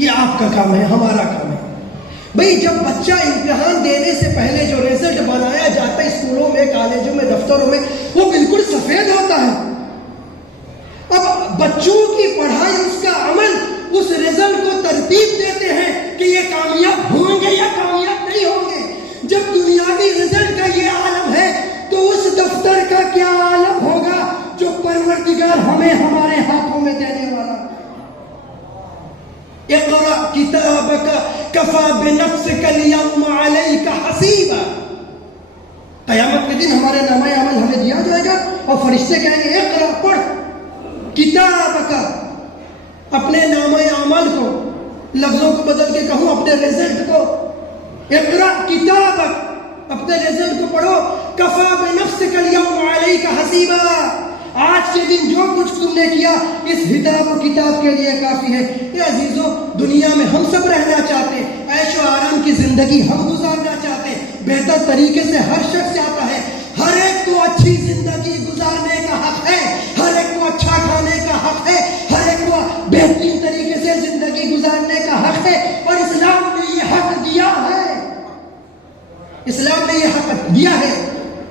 یہ آپ کا کام ہے، ہمارا کام ہے. بھئی جب بچہ امتحان دینے سے پہلے جو رزلٹ بنایا جاتا ہے اسکولوں میں، کالجوں میں، دفتروں میں، وہ بالکل سفید ہوتا ہے. اب بچوں کی پڑھائی، اس کا عمل اس رزلٹ کو ترتیب دیتے ہیں کہ یہ کامیاب ہوں گے یا کامیاب نہیں ہوں گے. جب دنیاوی رزلٹ کا یہ عالم ہے تو اس دفتر کا کیا عالم ہوگا جو پروردگار ہمیں ہمارے ہاتھوں میں دینے والا. اقرأ کتابک کفی بنفسک اليوم علیک حسیبا. قیامت کے دن ہمارے نامہ عمل ہمیں دیا جائے گا اور فرشتے کہیں گے اقرأ، پڑھ، کتابک، اپنے نامہ عمل کو، لفظوں کو بدل کے کہوں اپنے رزلٹ کو. اقرأ کتابک، اپنے رزلٹ کو پڑھو. کفی بنفسک اليوم علیک حسیبا. آج کے دن جو کچھ تم نے کیا اس حساب و کتاب کے لیے کافی ہے. یہ عزیزو، دنیا میں ہم سب رہنا چاہتے ہیں، عیش و آرام کی زندگی ہم گزارنا چاہتے ہیں. بہتر طریقے سے ہر شخص چاہتا ہے. ہر ایک کو اچھی زندگی گزارنے کا حق ہے، ہر ایک کو اچھا کھانے کا حق ہے، ہر ایک کو بہترین طریقے سے زندگی گزارنے کا حق ہے. اور اسلام نے یہ حق دیا ہے، اسلام نے یہ حق دیا ہے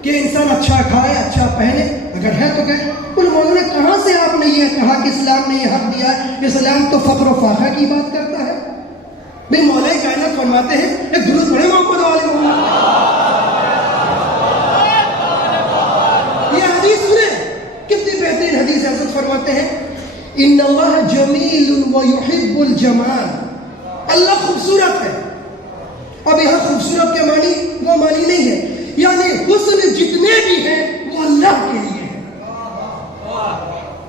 کہ انسان اچھا کھائے، اچھا پہنے. اگر ہے تو کہ علماء نے کہاں سے آپ نے یہ کہا کہ اسلام نے یہ حق دیا ہے؟ اسلام تو فقر و فاقہ کی بات کرتا ہے. بھئی مولا کائنات فرماتے ہیں، ایک درود پڑھے محمد علیہ وسلم. یہ حدیث سنیں، کتنی بہترین حدیث. حضرت فرماتے ہیں ان اللہ جمیل ویحب الجمال. اللہ خوبصورت ہے. اب یہاں خوبصورت کے معنی وہ معنی نہیں ہے، یعنی حسن جتنے بھی ہیں وہ اللہ کے لیے ہیں.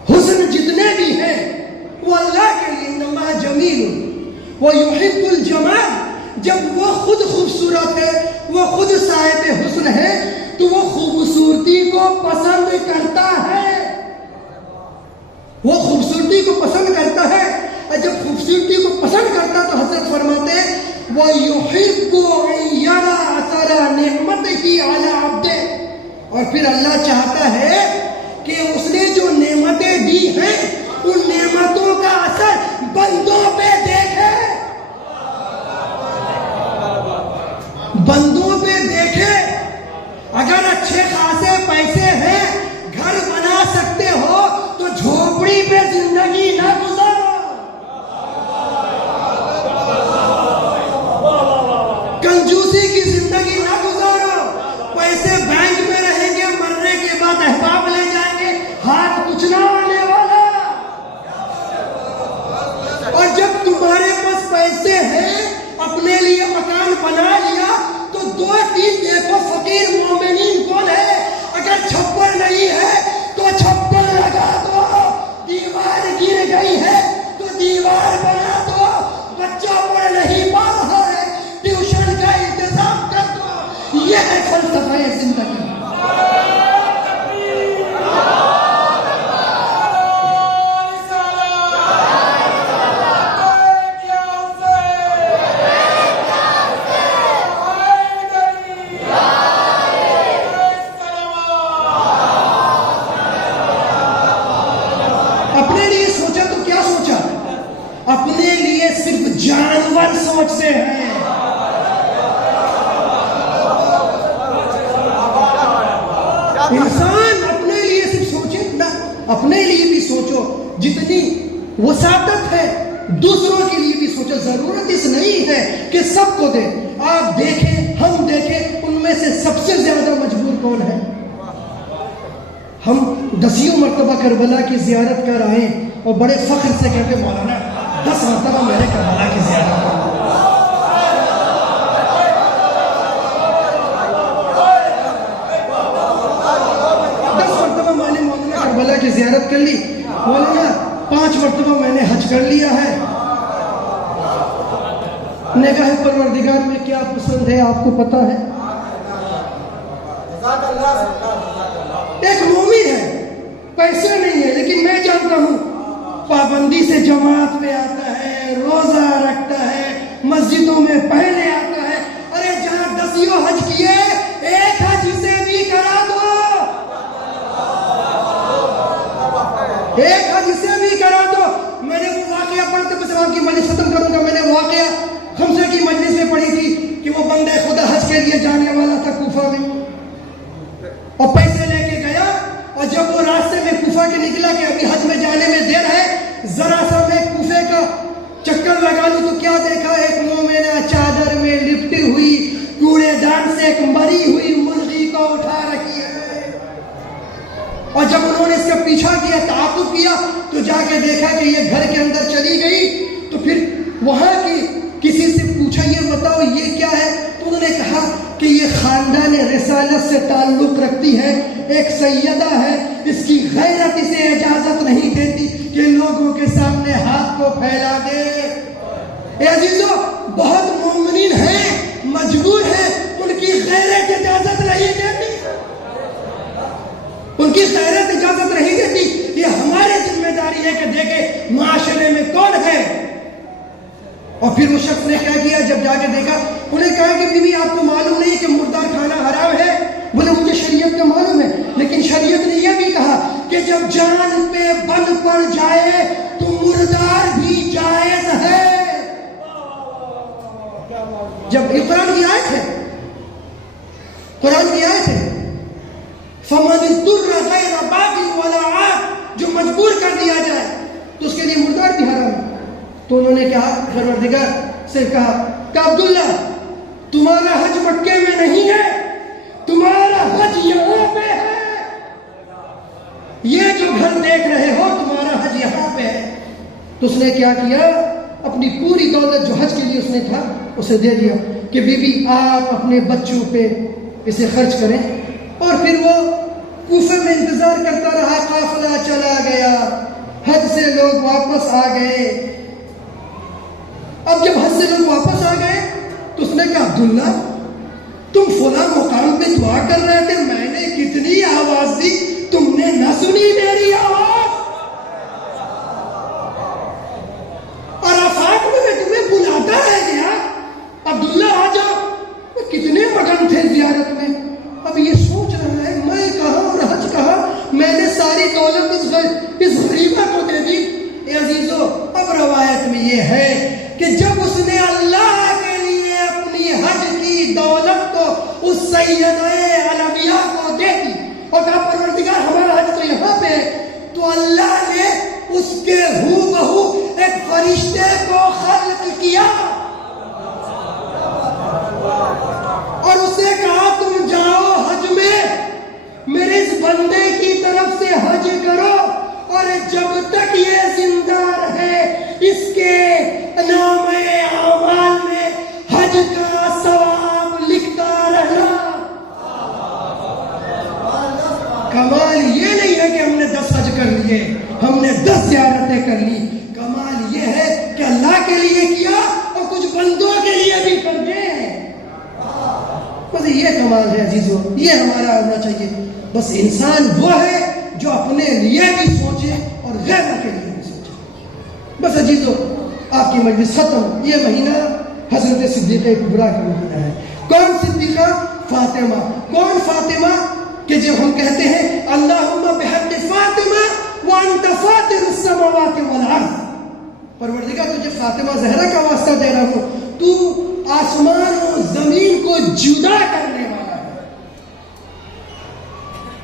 حسن جتنے بھی ہیں وہ اللہ کے لیے. ان اللہ جمیل ویحب الجمال. جب وہ خود خوبصورت ہے، وہ خود صاحب حسن ہے، تو وہ خوبصورتی کو پسند کرتا ہے. وہ خوبصورتی کو پسند کرتا ہے. اور جب خوبصورتی کو پسند کرتا تو حضرت فرماتے ہیں وَيُحِبُّ أَن يَرَى أَثَرَ نِعْمَتِهِ عَلَى عَبْدِهِ. اور پھر اللہ چاہتا ہے کہ اس نے جو نعمتیں دی ہیں ان نعمتوں کا اثر بندوں پہ دیکھے، بندوں پہ دیکھے. اگر اچھے خاصے پیسے ہیں، گھر بنا سکتے ہو تو جھوپڑی پہ زندگی نہ گزارو. کنجوسی کی زندگی نہ گزارو. پیسے بینک میں رہیں گے، مرنے کے بعد احباب لے جائیں گے، ہاتھ کچھ نہ آنے والا. جانور سوچتے ہیں. انسان اپنے لیے صرف سوچے نہ، اپنے لیے بھی سوچو. جتنی وسعت ہے دوسروں کے لیے بھی سوچو. ضرورت اس نہیں ہے کہ سب کو دے. آپ دیکھیں، ہم دیکھیں، ان میں سے سب سے زیادہ مجبور کون ہے؟ ہم 10 مرتبہ کربلا کی زیارت کر آئے اور بڑے فخر سے کہتے مولانا 10 مرتبہ میں نے کربلا کی زیارت کی. کربلا کی زیارت کر لی. مولانا 5 مرتبہ میں نے حج کر لیا ہے. نگاہ پروردگار میں کیا پسند ہے آپ کو پتا ہے؟ ایک مومن ہے، پیسے نہیں ہے، لیکن میں جانتا ہوں پابندی سے جماعت پہ آتا ہے، روزہ رکھتا ہے، مسجدوں میں پہلے آتا ہے. ارے جہاں 10 حج کیے، ایک حج سے بھی کرا دو، ایک حج سے بھی کرا دو. میں نے وہ واقعہ پڑھتے بس آپ کی مجلس ختم کروں گا. میں نے واقعہ خمسہ کی مجلس میں پڑھی تھی کہ وہ بندہ خدا حج کے لیے جانے والا تھا کوفہ میں، اور پیسے لے کے گیا، اور جب وہ راستے میں کوفہ کے نکلا کہ ابھی حج میں جانے میں دیر ہے، ذرا سا میں کوفے کا چکر لگا لوں تو کیا دیکھا؟ ایک مومنہ چادر میں لپٹی ہوئی کوڑے دان سے ایک مری ہوئی مرغی کو اٹھا رکھی ہے. اور جب انہوں نے اس کا پیچھا کیا، تعاقب کیا، تو جا کے دیکھا کہ یہ گھر کے اندر چلی گئی. تو پھر وہاں کی کسی سے پوچھا یہ بتاؤ یہ کیا ہے؟ تو انہوں نے کہا کہ یہ خاندان رسالت سے تعلق رکھتی ہے، ایک سیدہ ہے، اس کی غیرت اسے اجازت نہیں دیتی کہ لوگوں کے سامنے ہاتھ کو پھیلا دے. اے عزیزو، بہت مومنین ہیں، مجبور ہیں، ان کی غیرت اجازت نہیں دیتی، ان کی غیرت اجازت نہیں دیتی. یہ ہماری ذمہ داری ہے کہ دیکھیں معاشرے میں کون ہے. اور پھر وہ شخص نے کیا کیا؟ جب جا کے دیکھا، انہیں کہا کہ بیوی آپ کو معلوم نہیں کہ مردار کھانا حرام ہے؟ بولے مجھے شریعت کا معلوم ہے، لیکن شریعت نے یہ بھی کہا کہ جب جان پہ بن پڑ جائے تو مردار بھی جائز ہے. جب یہ قرآن کی آیت ہے، قرآن کی آیت ہے، فَمَنِ اضْطُرَّ غَيْرَ بَاغٍ وَلَا عَادٍ، جو مجبور کر دیا جائے تو اس کے لیے مردار بھی حرام ہے. تو انہوں نے کہا، پروردگار سے کہا کہ عبداللہ تمہارا حج مکے میں نہیں ہے، تمہارا حج یہاں پہ ہے. یہ جو گھر دیکھ رہے ہو تمہارا حج یہاں پہ ہے. تو اس نے کیا کیا؟ اپنی پوری دولت جو حج کے لیے اس نے تھا اسے دے دیا کہ بی بی آپ اپنے بچوں پہ اسے خرچ کریں. اور پھر وہ کوفے میں انتظار کرتا رہا. قافلہ چلا گیا، حج سے لوگ واپس آ گئے. اب جب حج سے لوگ واپس آ گئے تو اس نے کہا عبداللہ تم فلاں مقام پہ دعا کر رہے تھے، میں نے کتنی آواز دی، تم نے نہ سنی میری آواز. اور آفاق میں تمہیں بلاتا ہے گیا، عبداللہ آ جاؤ. کتنے مگن تھے زیارت میں. اب یہ سوچ رہا ہے میں کہاں اور حج کہاں، میں نے ساری دولت اس غریبہ کو دے دی. اے عزیزو، اب روایت میں یہ ہے کہ جب اس نے اللہ کے لیے اپنی حج کی دولت کو اس سیدہ علویہ کو دے دی اور کہا پروردگار ہمارا حج تو یہاں پہ ہے، تو اللہ نے اس کے ہو بہو ایک فرشتے کو خلق کیا اور اسے کہا تم جاؤ حج میں، میرے اس بندے کی طرف سے حج کرو، اور جب تک یہ زندہ رہے اس کے نام اعمال میں حج کا ثواب لکھتا رہنا. کمال یہ نہیں ہے کہ ہم نے 10 حج کر لیے، ہم نے 10 زیارتیں کر لی. کمال یہ ہے کہ اللہ کے لیے کیا اور کچھ بندوں کے لیے بھی کر دیں. بس یہ کمال ہے عزیزو، یہ ہمارا ہونا چاہیے. بس انسان وہ ہے جو اپنے لیے بھی سوچے اور غیروں کے لیے بھی سوچے. بس عزیزو، آپ کی مجلس ختم. یہ مہینہ حضرت صدیقہ کبریٰ کا مہینہ ہے. کون صدیقہ؟ فاطمہ. کون فاطمہ؟ کہ جب ہم کہتے ہیں اللہم بحق فاطمہ وانت فاطر السماوات والارض، پروردگار تجھے فاطمہ زہرا کا واسطہ دے رہا ہوں، تو آسمان و زمین کو جدا کرنے والا ہے،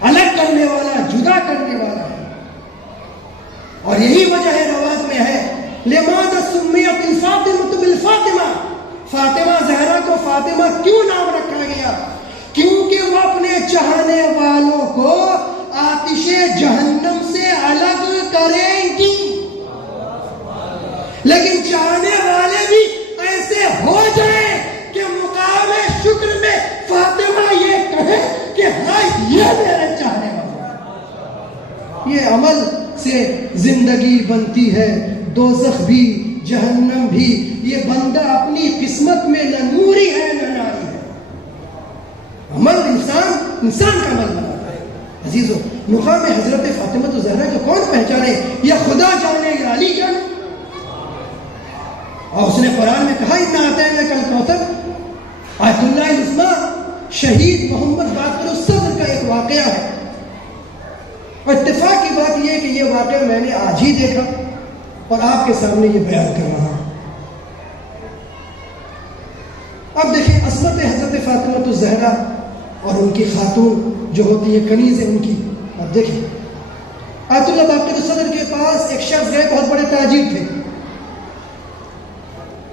الگ کرنے والا، جدا کرنے والا ہے۔ اور یہی وجہ ہے، روایت میں ہے، لماذا سمیت الفاطمہ بالفاطمہ، فاطمہ زہرا کو فاطمہ کیوں نام رکھا گیا؟ کیونکہ وہ اپنے چاہنے والوں کو آتش جہنم سے الگ کریں گی، لیکن چاہنے والے بھی ایسے ہو جائیں کہ مقام شکر میں فاطمہ یہ کہے کہ ہاں یہ میرے چاہنے والے۔ یہ عمل سے زندگی بنتی ہے، دوزخ بھی جہنم بھی۔ یہ بندہ اپنی قسمت میں نہ نوری ہے نہ ناری ہے، عمل انسان کا عمل بناتا ہے۔ عزیزو، مقام حضرت فاطمہ زہرا کو کون پہچانے؟ یا خدا جانے یا علی جانے؟ اور اس نے قرآن میں کہا اتنا آتا ہے کل کوثر۔ آیت اللہ العظمیٰ شہید محمد باقر الصدر کا ایک واقعہ ہے، اور اتفاق کی بات یہ ہے کہ یہ واقعہ میں نے آج ہی دیکھا اور آپ کے سامنے یہ بیان کر رہا ہوں۔ اب دیکھیں عصمت حضرت فاطمہ زہرا اور ان کی خاتون جو ہوتی ہے کنیز ہے ان کی۔ اب دیکھیں آیت اللہ باقر الصدر کے پاس ایک شخص گئے، بہت بڑے تاجر تھے،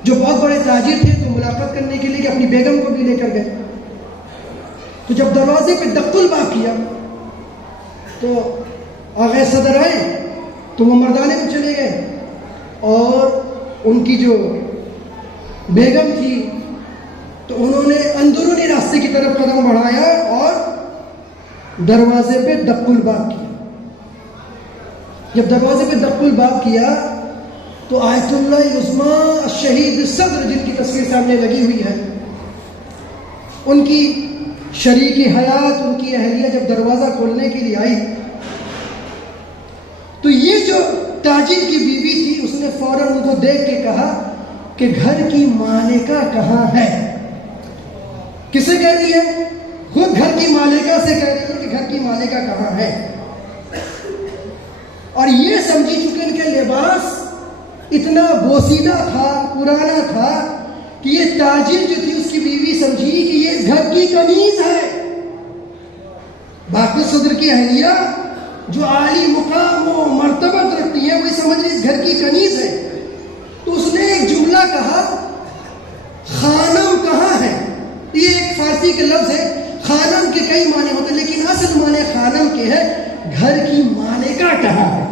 جو بہت بڑے تاجر تھے، تو ملاقات کرنے کے لیے کہ اپنی بیگم کو بھی لے کر گئے۔ تو جب دروازے پہ دق الباب کیا تو آغا صدر آئے تو وہ مردانے میں چلے گئے، اور ان کی جو بیگم تھی تو انہوں نے اندرونی راستے کی طرف قدم بڑھایا اور دروازے پہ دق الباب کیا۔ جب دروازے پہ دق الباب کیا تو آیت اللہ العظمیٰ شہید صدر، جن کی تصویر سامنے لگی ہوئی ہے، ان کی شریک حیات، ان کی اہلیہ جب دروازہ کھولنے کے لیے آئی تو یہ جو تاجر کی بیوی تھی اس نے فوراً ان کو دیکھ کے کہا کہ گھر کی مالکہ کہاں ہے؟ کسے کہہ رہی ہے؟ خود گھر کی مالکہ سے کہہ رہی ہے کہ گھر کی مالکہ کہاں ہے۔ اور یہ سمجھی چکے ان کے لباس اتنا بوسیدہ تھا، پرانا تھا کہ یہ تاجر جو تھی اس کی بیوی سمجھی کہ یہ گھر کی کنیز ہے۔ باقر صدر کی اہلیہ جو عالی مقام و مرتبت رکھتی ہے وہ سمجھ رہی اس گھر کی کنیز ہے۔ تو اس نے ایک جملہ کہا، خانم کہاں ہے؟ یہ ایک فارسی کے لفظ ہے، خانم کے کئی معنی ہوتے ہیں لیکن اصل معنی خانم کے ہے گھر کی مالکہ کہاں ہے،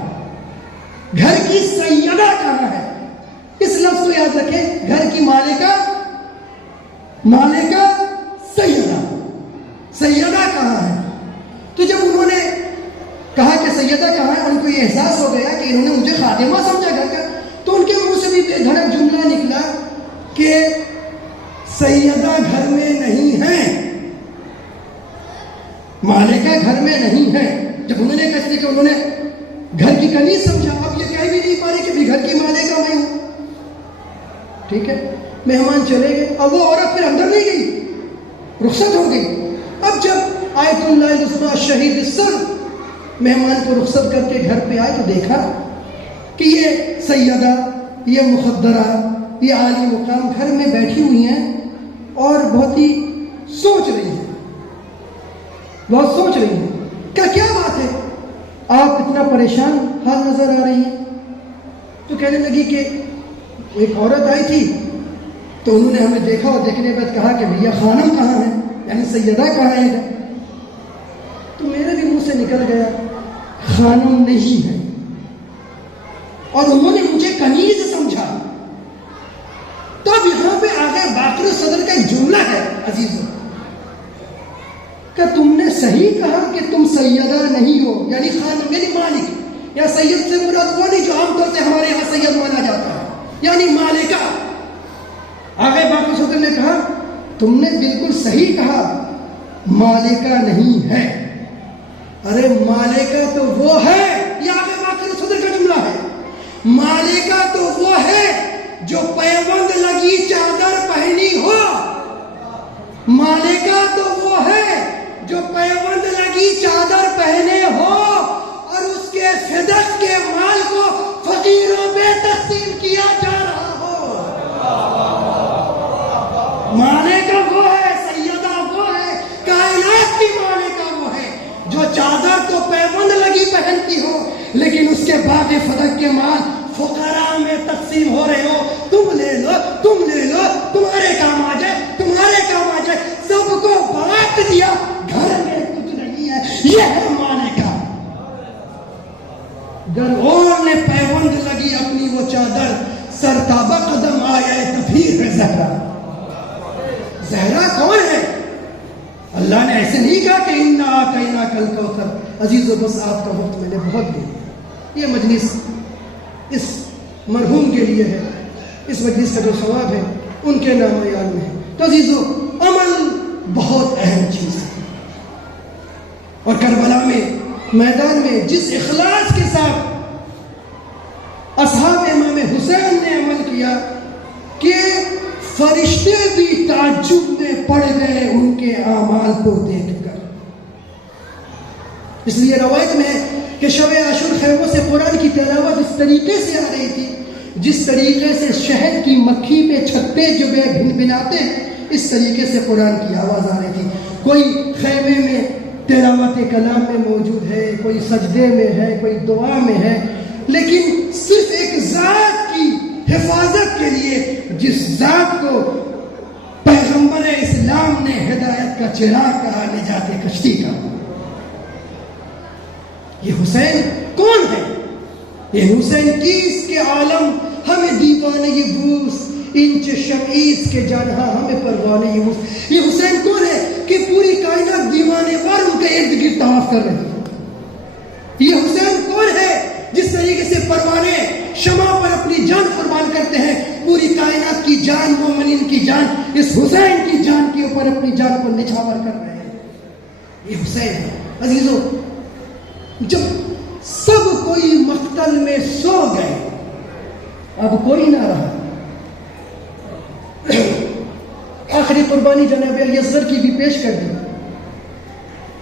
گھر کی سیدہ کہاں ہے۔ اس لفظ کو یاد رکھیں، گھر کی مالکہ سیدہ، سیدہ کہاں ہے؟ تو جب انہوں نے کہا کہ سیدہ کہاں ہے، ان کو یہ احساس ہو گیا کہ انہوں نے مجھے خادمہ سمجھا گھر کا، تو ان کے منہ سے بھی بے دھڑک جملہ نکلا کہ سیدہ گھر میں نہیں ہے، مالکہ گھر میں نہیں ہے۔ جب انہوں نے کہا کہ انہوں نے گھر کی کنیز سمجھا، اب یہ کہہ بھی نہیں پا رہے کہ بھی گھر کی مالکہ میں ہوں۔ ٹھیک ہے، مہمان چلے گئے، اب وہ عورت پھر اندر نہیں گئی، رخصت ہو گئی۔ اب جب آیت اللہ العظمیٰ شہید صدر مہمان کو رخصت کر کے گھر پہ آئے تو دیکھا کہ یہ سیدہ، یہ مخدرہ، یہ عالی مقام گھر میں بیٹھی ہوئی ہیں اور بہت ہی سوچ رہی ہیں، بہت سوچ رہی ہیں کہ کیا بات ہے، آپ اتنا پریشان حال نظر آ رہی ہیں۔ تو کہنے لگی کہ ایک عورت آئی تھی تو انہوں نے ہمیں دیکھا اور دیکھنے کے بعد کہا کہ بھیا خانم کہاں ہے، یعنی سیدہ کہاں ہے؟ تو میرے بھی منہ سے نکل گیا خانم نہیں ہے، اور انہوں نے مجھے کنیز سمجھا۔ تو اب یہاں پہ آگے باقر صدر کا ایک جملہ ہے عزیزوں، کہ تم نے صحیح کہا کہ تم سیدہ نہیں ہو، یعنی خانم یعنی مالک، یا سید سے مراد وہ نہیں جو عام طور سے ہمارے یہاں سید مانا جاتا ہے، یعنی مالکہ۔ آگے باقر صدر نے کہا تم نے بالکل صحیح کہا، مالکہ نہیں ہے۔ ارے مالکہ تو وہ ہے، یہ آگے باقر صدر کا جملہ ہے، مالکہ تو وہ ہے جو پیوند لگی چادر پہنی ہو، مالکہ تو وہ ہے جو پیوند لگی چادر پہنے ہو اور اس کے فدق کے مال کو فقیروں میں تقسیم کیا کے مال فقراء میں تقسیم ہو رہے ہو، تم لے لو، تم لے لو، تمہارے کام آ جائے، تمہارے کام آ جائے، سب کو بانٹ دیا، گھر میں کچھ نہیں ہے، یہ ہے مانے کا۔ گر اوڑھنے پیوند لگی اپنی وہ چادر، سر تابہ قدم آیا تفیر ہے زہرا۔ زہرا کون ہے؟ اللہ نے ایسے نہیں کہا کہ انا اعطیناک الکوثر۔ عزیزو بس آپ کا وقت میں نے بہت دیا، یہ مجلس اس مرحوم کے لیے ہے، اس مجلس کا جو ثواب ہے ان کے نام یاد میں ہے۔ تو عزیزو عمل بہت اہم چیز ہے، اور کربلا میں میدان میں جس اخلاص کے ساتھ اصحاب امام حسین نے عمل کیا کہ فرشتے بھی تعجب میں پڑ گئے ان کے اعمال کو دیکھ کر۔ اس لیے روایت میں ہے کہ شب عاشور خیموں سے قرآن کی تلاوت اس طریقے سے آ رہی تھی جس طریقے سے شہد کی مکھی پہ چھتے جو بھن بھناتے ہیں، اس طریقے سے قرآن کی آواز آ رہی تھی۔ کوئی خیمے میں تلاوت کلام میں موجود ہے، کوئی سجدے میں ہے، کوئی دعا میں ہے، لیکن صرف ایک ذات کی حفاظت کے لیے، جس ذات کو پیغمبر اسلام نے ہدایت کا چراغ کہا، نجات کشتی کا، یہ حسین کون ہے؟ یہ حسین کیس کے عالم ہمیں دیوانگی بوس، انچ شمعیس کے جانہا ہمیں پروانگی بوس۔ یہ حسین کون ہے کہ پوری کائنات دیوانے وار ان کے ارد گرد طواف کر رہے ہیں؟ یہ حسین کون ہے جس طریقے سے پروانے شمع پر اپنی جان قربان کرتے ہیں، پوری کائنات کی جان، مومنین کی جان اس حسین کی جان کے اوپر اپنی جان کو نچھاور کر رہے ہیں؟ یہ حسین ہے۔ عزیزو جب سب کوئی مقتل میں سو گئے، اب کوئی نہ رہا، آخری قربانی جناب علی اصغر کی بھی پیش کر دی،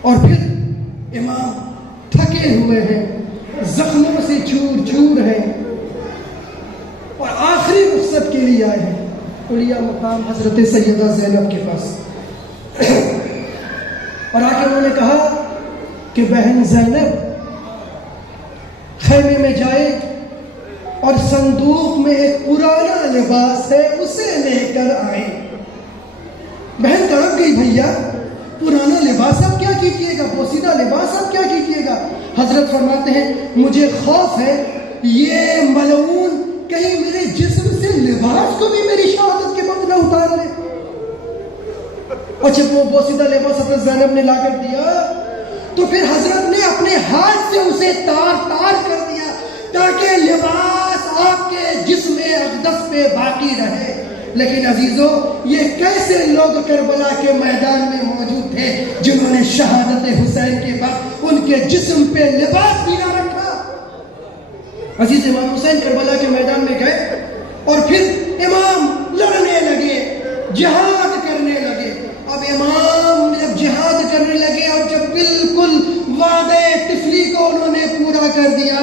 اور پھر امام تھکے ہوئے ہیں، زخموں سے چور چور ہیں، اور آخری رخصت کے لیے آئے ہیں علیہ مقام حضرت سیدہ زینب کے پاس، اور آ کے انہوں نے کہا کہ بہن زینب خیمے میں جائے اور صندوق میں ایک پرانا لباس ہے اسے لے کر آئے۔ بہن تڑپ گئی، بھیا پرانا لباس آپ کیا کیجیے گا، بوسیدہ لباس آپ کیا کیجیے گا؟ حضرت فرماتے ہیں مجھے خوف ہے یہ ملعون کہیں میرے جسم سے لباس کو بھی میری شہادت کے بعد نہ اتار لے۔ اور جب وہ بوسیدہ لباس حضرت زینب نے لا کر دیا تو پھر حضرت نے اپنے ہاتھ سے اسے تار تار کر دیا تاکہ لباس آپ کے جسم اقدس پہ باقی رہے۔ لیکن عزیزو یہ کیسے لوگ کربلا کے میدان میں موجود تھے جنہوں نے شہادت حسین کے بعد ان کے جسم پہ لباس بھی نہ رکھا؟ عزیز امام حسین کربلا کے میدان میں گئے اور پھر امام لڑنے لگے، جہاد کرنے لگے۔ اب امام جب جہاد کرنے لگے اور جب بالکل وعدے طفلی کو انہوں نے پورا کر دیا،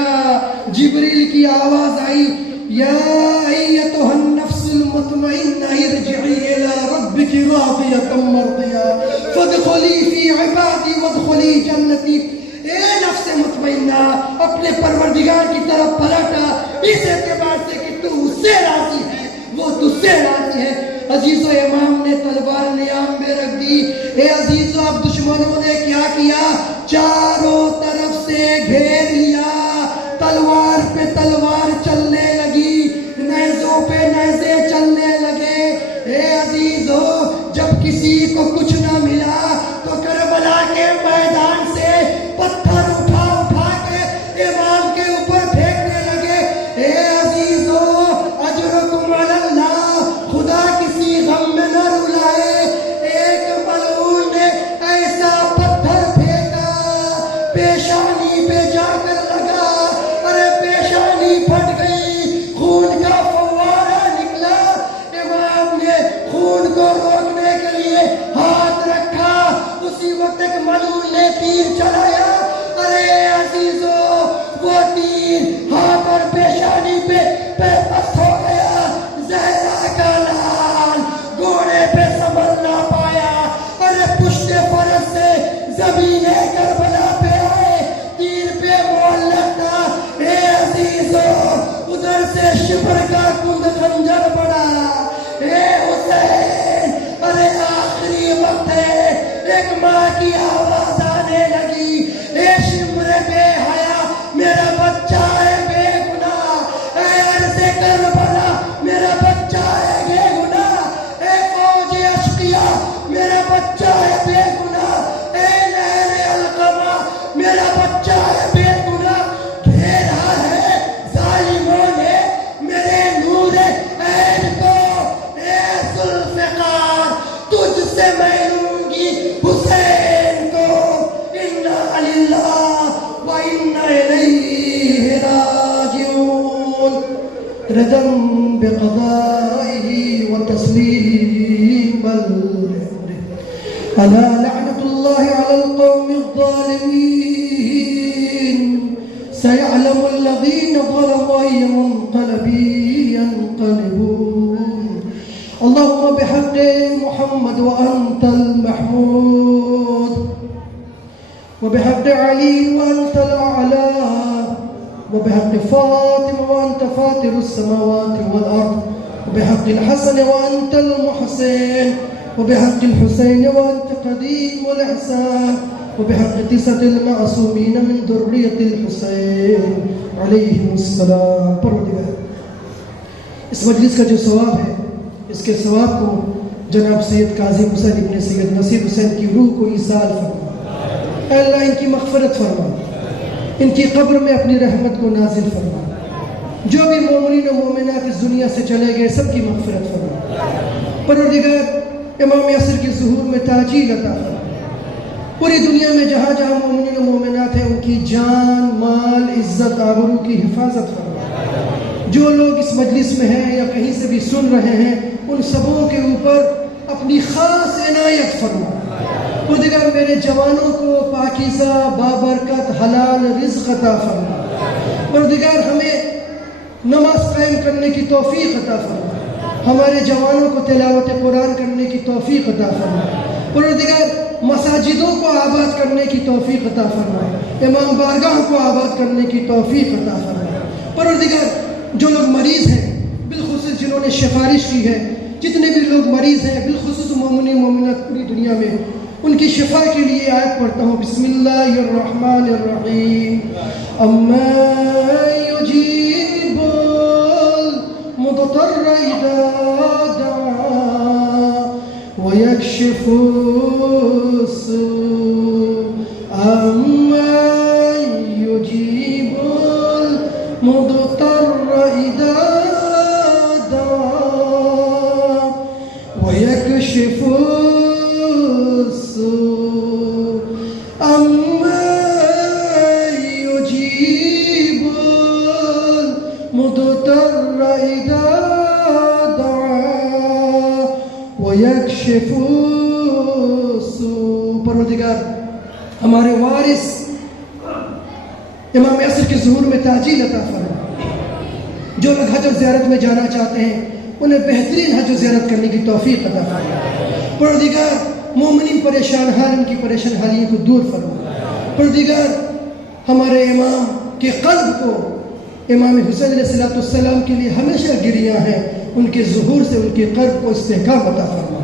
جبریل کی آواز آئی، یا ایتھا النفس المطمئنہ ارجعی الی ربک راضیۃ مرضیہ فادخلی فی عبادی وادخلی جنتی۔ اے نفس مطمئنہ اپنے پروردگار کی طرف پلٹا اس اعتبار سے کہ تو اس سے راضی ہے، وہ تجھ سے راضی ہے۔ عزیزو امام نے تلوار نیام میں رکھ دی۔ اے عزیزو اب دشمنوں نے کیا کیا؟ چاروں طرف سے گھیر لیا، تلوار پہ تلوار چلنے لگی، نیزوں پہ نیزے چلنے لگے۔ اے عزیزو جب کسی کو کچھ نہ ملا تو کربلا کے میدان سے پتھر اٹھا اٹھا کے امام کے اوپر پھینکنے لگے۔ اے عزیزو اجرکم علی اللہ، خدا کسی غم میں نہ رلائے۔ ایک ملعون نے ایسا پتھر پھینکا، پیشانی پہ جا کر لگا، ارے پیشانی پھٹ گئی، خون کا فوارہ نکلا۔ امام نے خون کو روکنے کے لیے ہاتھ رکھا، سے شبر کا کند خنجر بڑا. اے حسین ارے آخری وقت ہے. ایک ماں کی آواز آنے لگی. اے شمر بے حیا میرا بچہ ہے بے گناہ. اے عرض کربلا میرا بچہ ہے بے گناہ. اے فوج اشقیا میرا بچہ ہے بے گناہ. اے لہر القمہ میرا بچہ ہے بے گناہ. گھیرا ہے ظالموں نے میرے نور عین کو. اے ذوالفقار تجھ سے میں لوں گی حسین کو. انا للہ و انا الیہ راجعون. رضا بقضائه وتسليما لأمره. ألا لعنة الله على القوم الظالمين. سيعلم الذين ظلموا أي منقلب ينقلبون. اللهم بحق محمد وأنت المحمود وبحق علي وأنت الأعلى وبحق فاطمة وأنت فاطر السماوات والأرض وبحق الحسن وأنت المحسن وبحق الحسين وأنت قديم الإحسان وبحق 9 المعصومين من ذرية الحسين عليهم السلام. پروردگار اس مجلس کا جو ثواب ہے اس کے ثواب کو جناب سید قاضی حسین ابن سید نصیر حسین کی روح کو ایصال فرما. اے اللہ ان کی مغفرت فرما. ان کی قبر میں اپنی رحمت کو نازل فرما. جو بھی مومنین و مومنات اس دنیا سے چلے گئے سب کی مغفرت فرما. پروردگار امام عصر کے ظہور میں تاجیل عطا فرما. پوری دنیا میں جہاں جہاں مومنین و مومنات ہیں ان کی جان مال عزت آبرو کی حفاظت فرما. جو لوگ اس مجلس میں ہیں یا کہیں سے بھی سن رہے ہیں ان سبوں کے اوپر اپنی خاص عنایت فرما. پروردگار میرے جوانوں کو پاکیزہ بابرکت حلال رزق عطا فرما. پروردگار ہمیں نماز قائم کرنے کی توفیق عطا فرما. ہمارے جوانوں کو تلاوت قرآن کرنے کی توفیق عطا فرما. پروردگار مساجدوں کو آباد کرنے کی توفیق عطا فرما. امام بارگاہ کو آباد کرنے کی توفیق عطا فرما. پروردگار جو لوگ مریض ہیں بالخصوص جنہوں نے سفارش کی ہے جتنے بھی لوگ مریض ہیں بالخصوص مومنین مومنات پوری دنیا میں ان کی شفا کے لیے آیت پڑھتا ہوں. بسم اللہ الرحمن الرحیم. اما یجیب المضطر اذا دعا ویکشف السوء. اما یجیب المضطر اذا دعا ویکشف أما يجيب المضطر إذا دعا ويكشف السوء. پروردگار ہمارے وارث امام عصر کے ظہور میں تاجیل عطا فرما. جو لوگ حج و زیارت میں جانا چاہتے ہیں انہیں بہترین حج و زیارت کرنے کی توفیق عطا فرما. پروردگار مومنین پریشان حال ان کی پریشان حالیوں کو دور فرما. پروردگار ہمارے امام کے قلب کو امام حسین علیہ السلام کے لیے ہمیشہ گریاں ہیں ان کے ظہور سے ان کے قلب کو استحکام عطا فرما.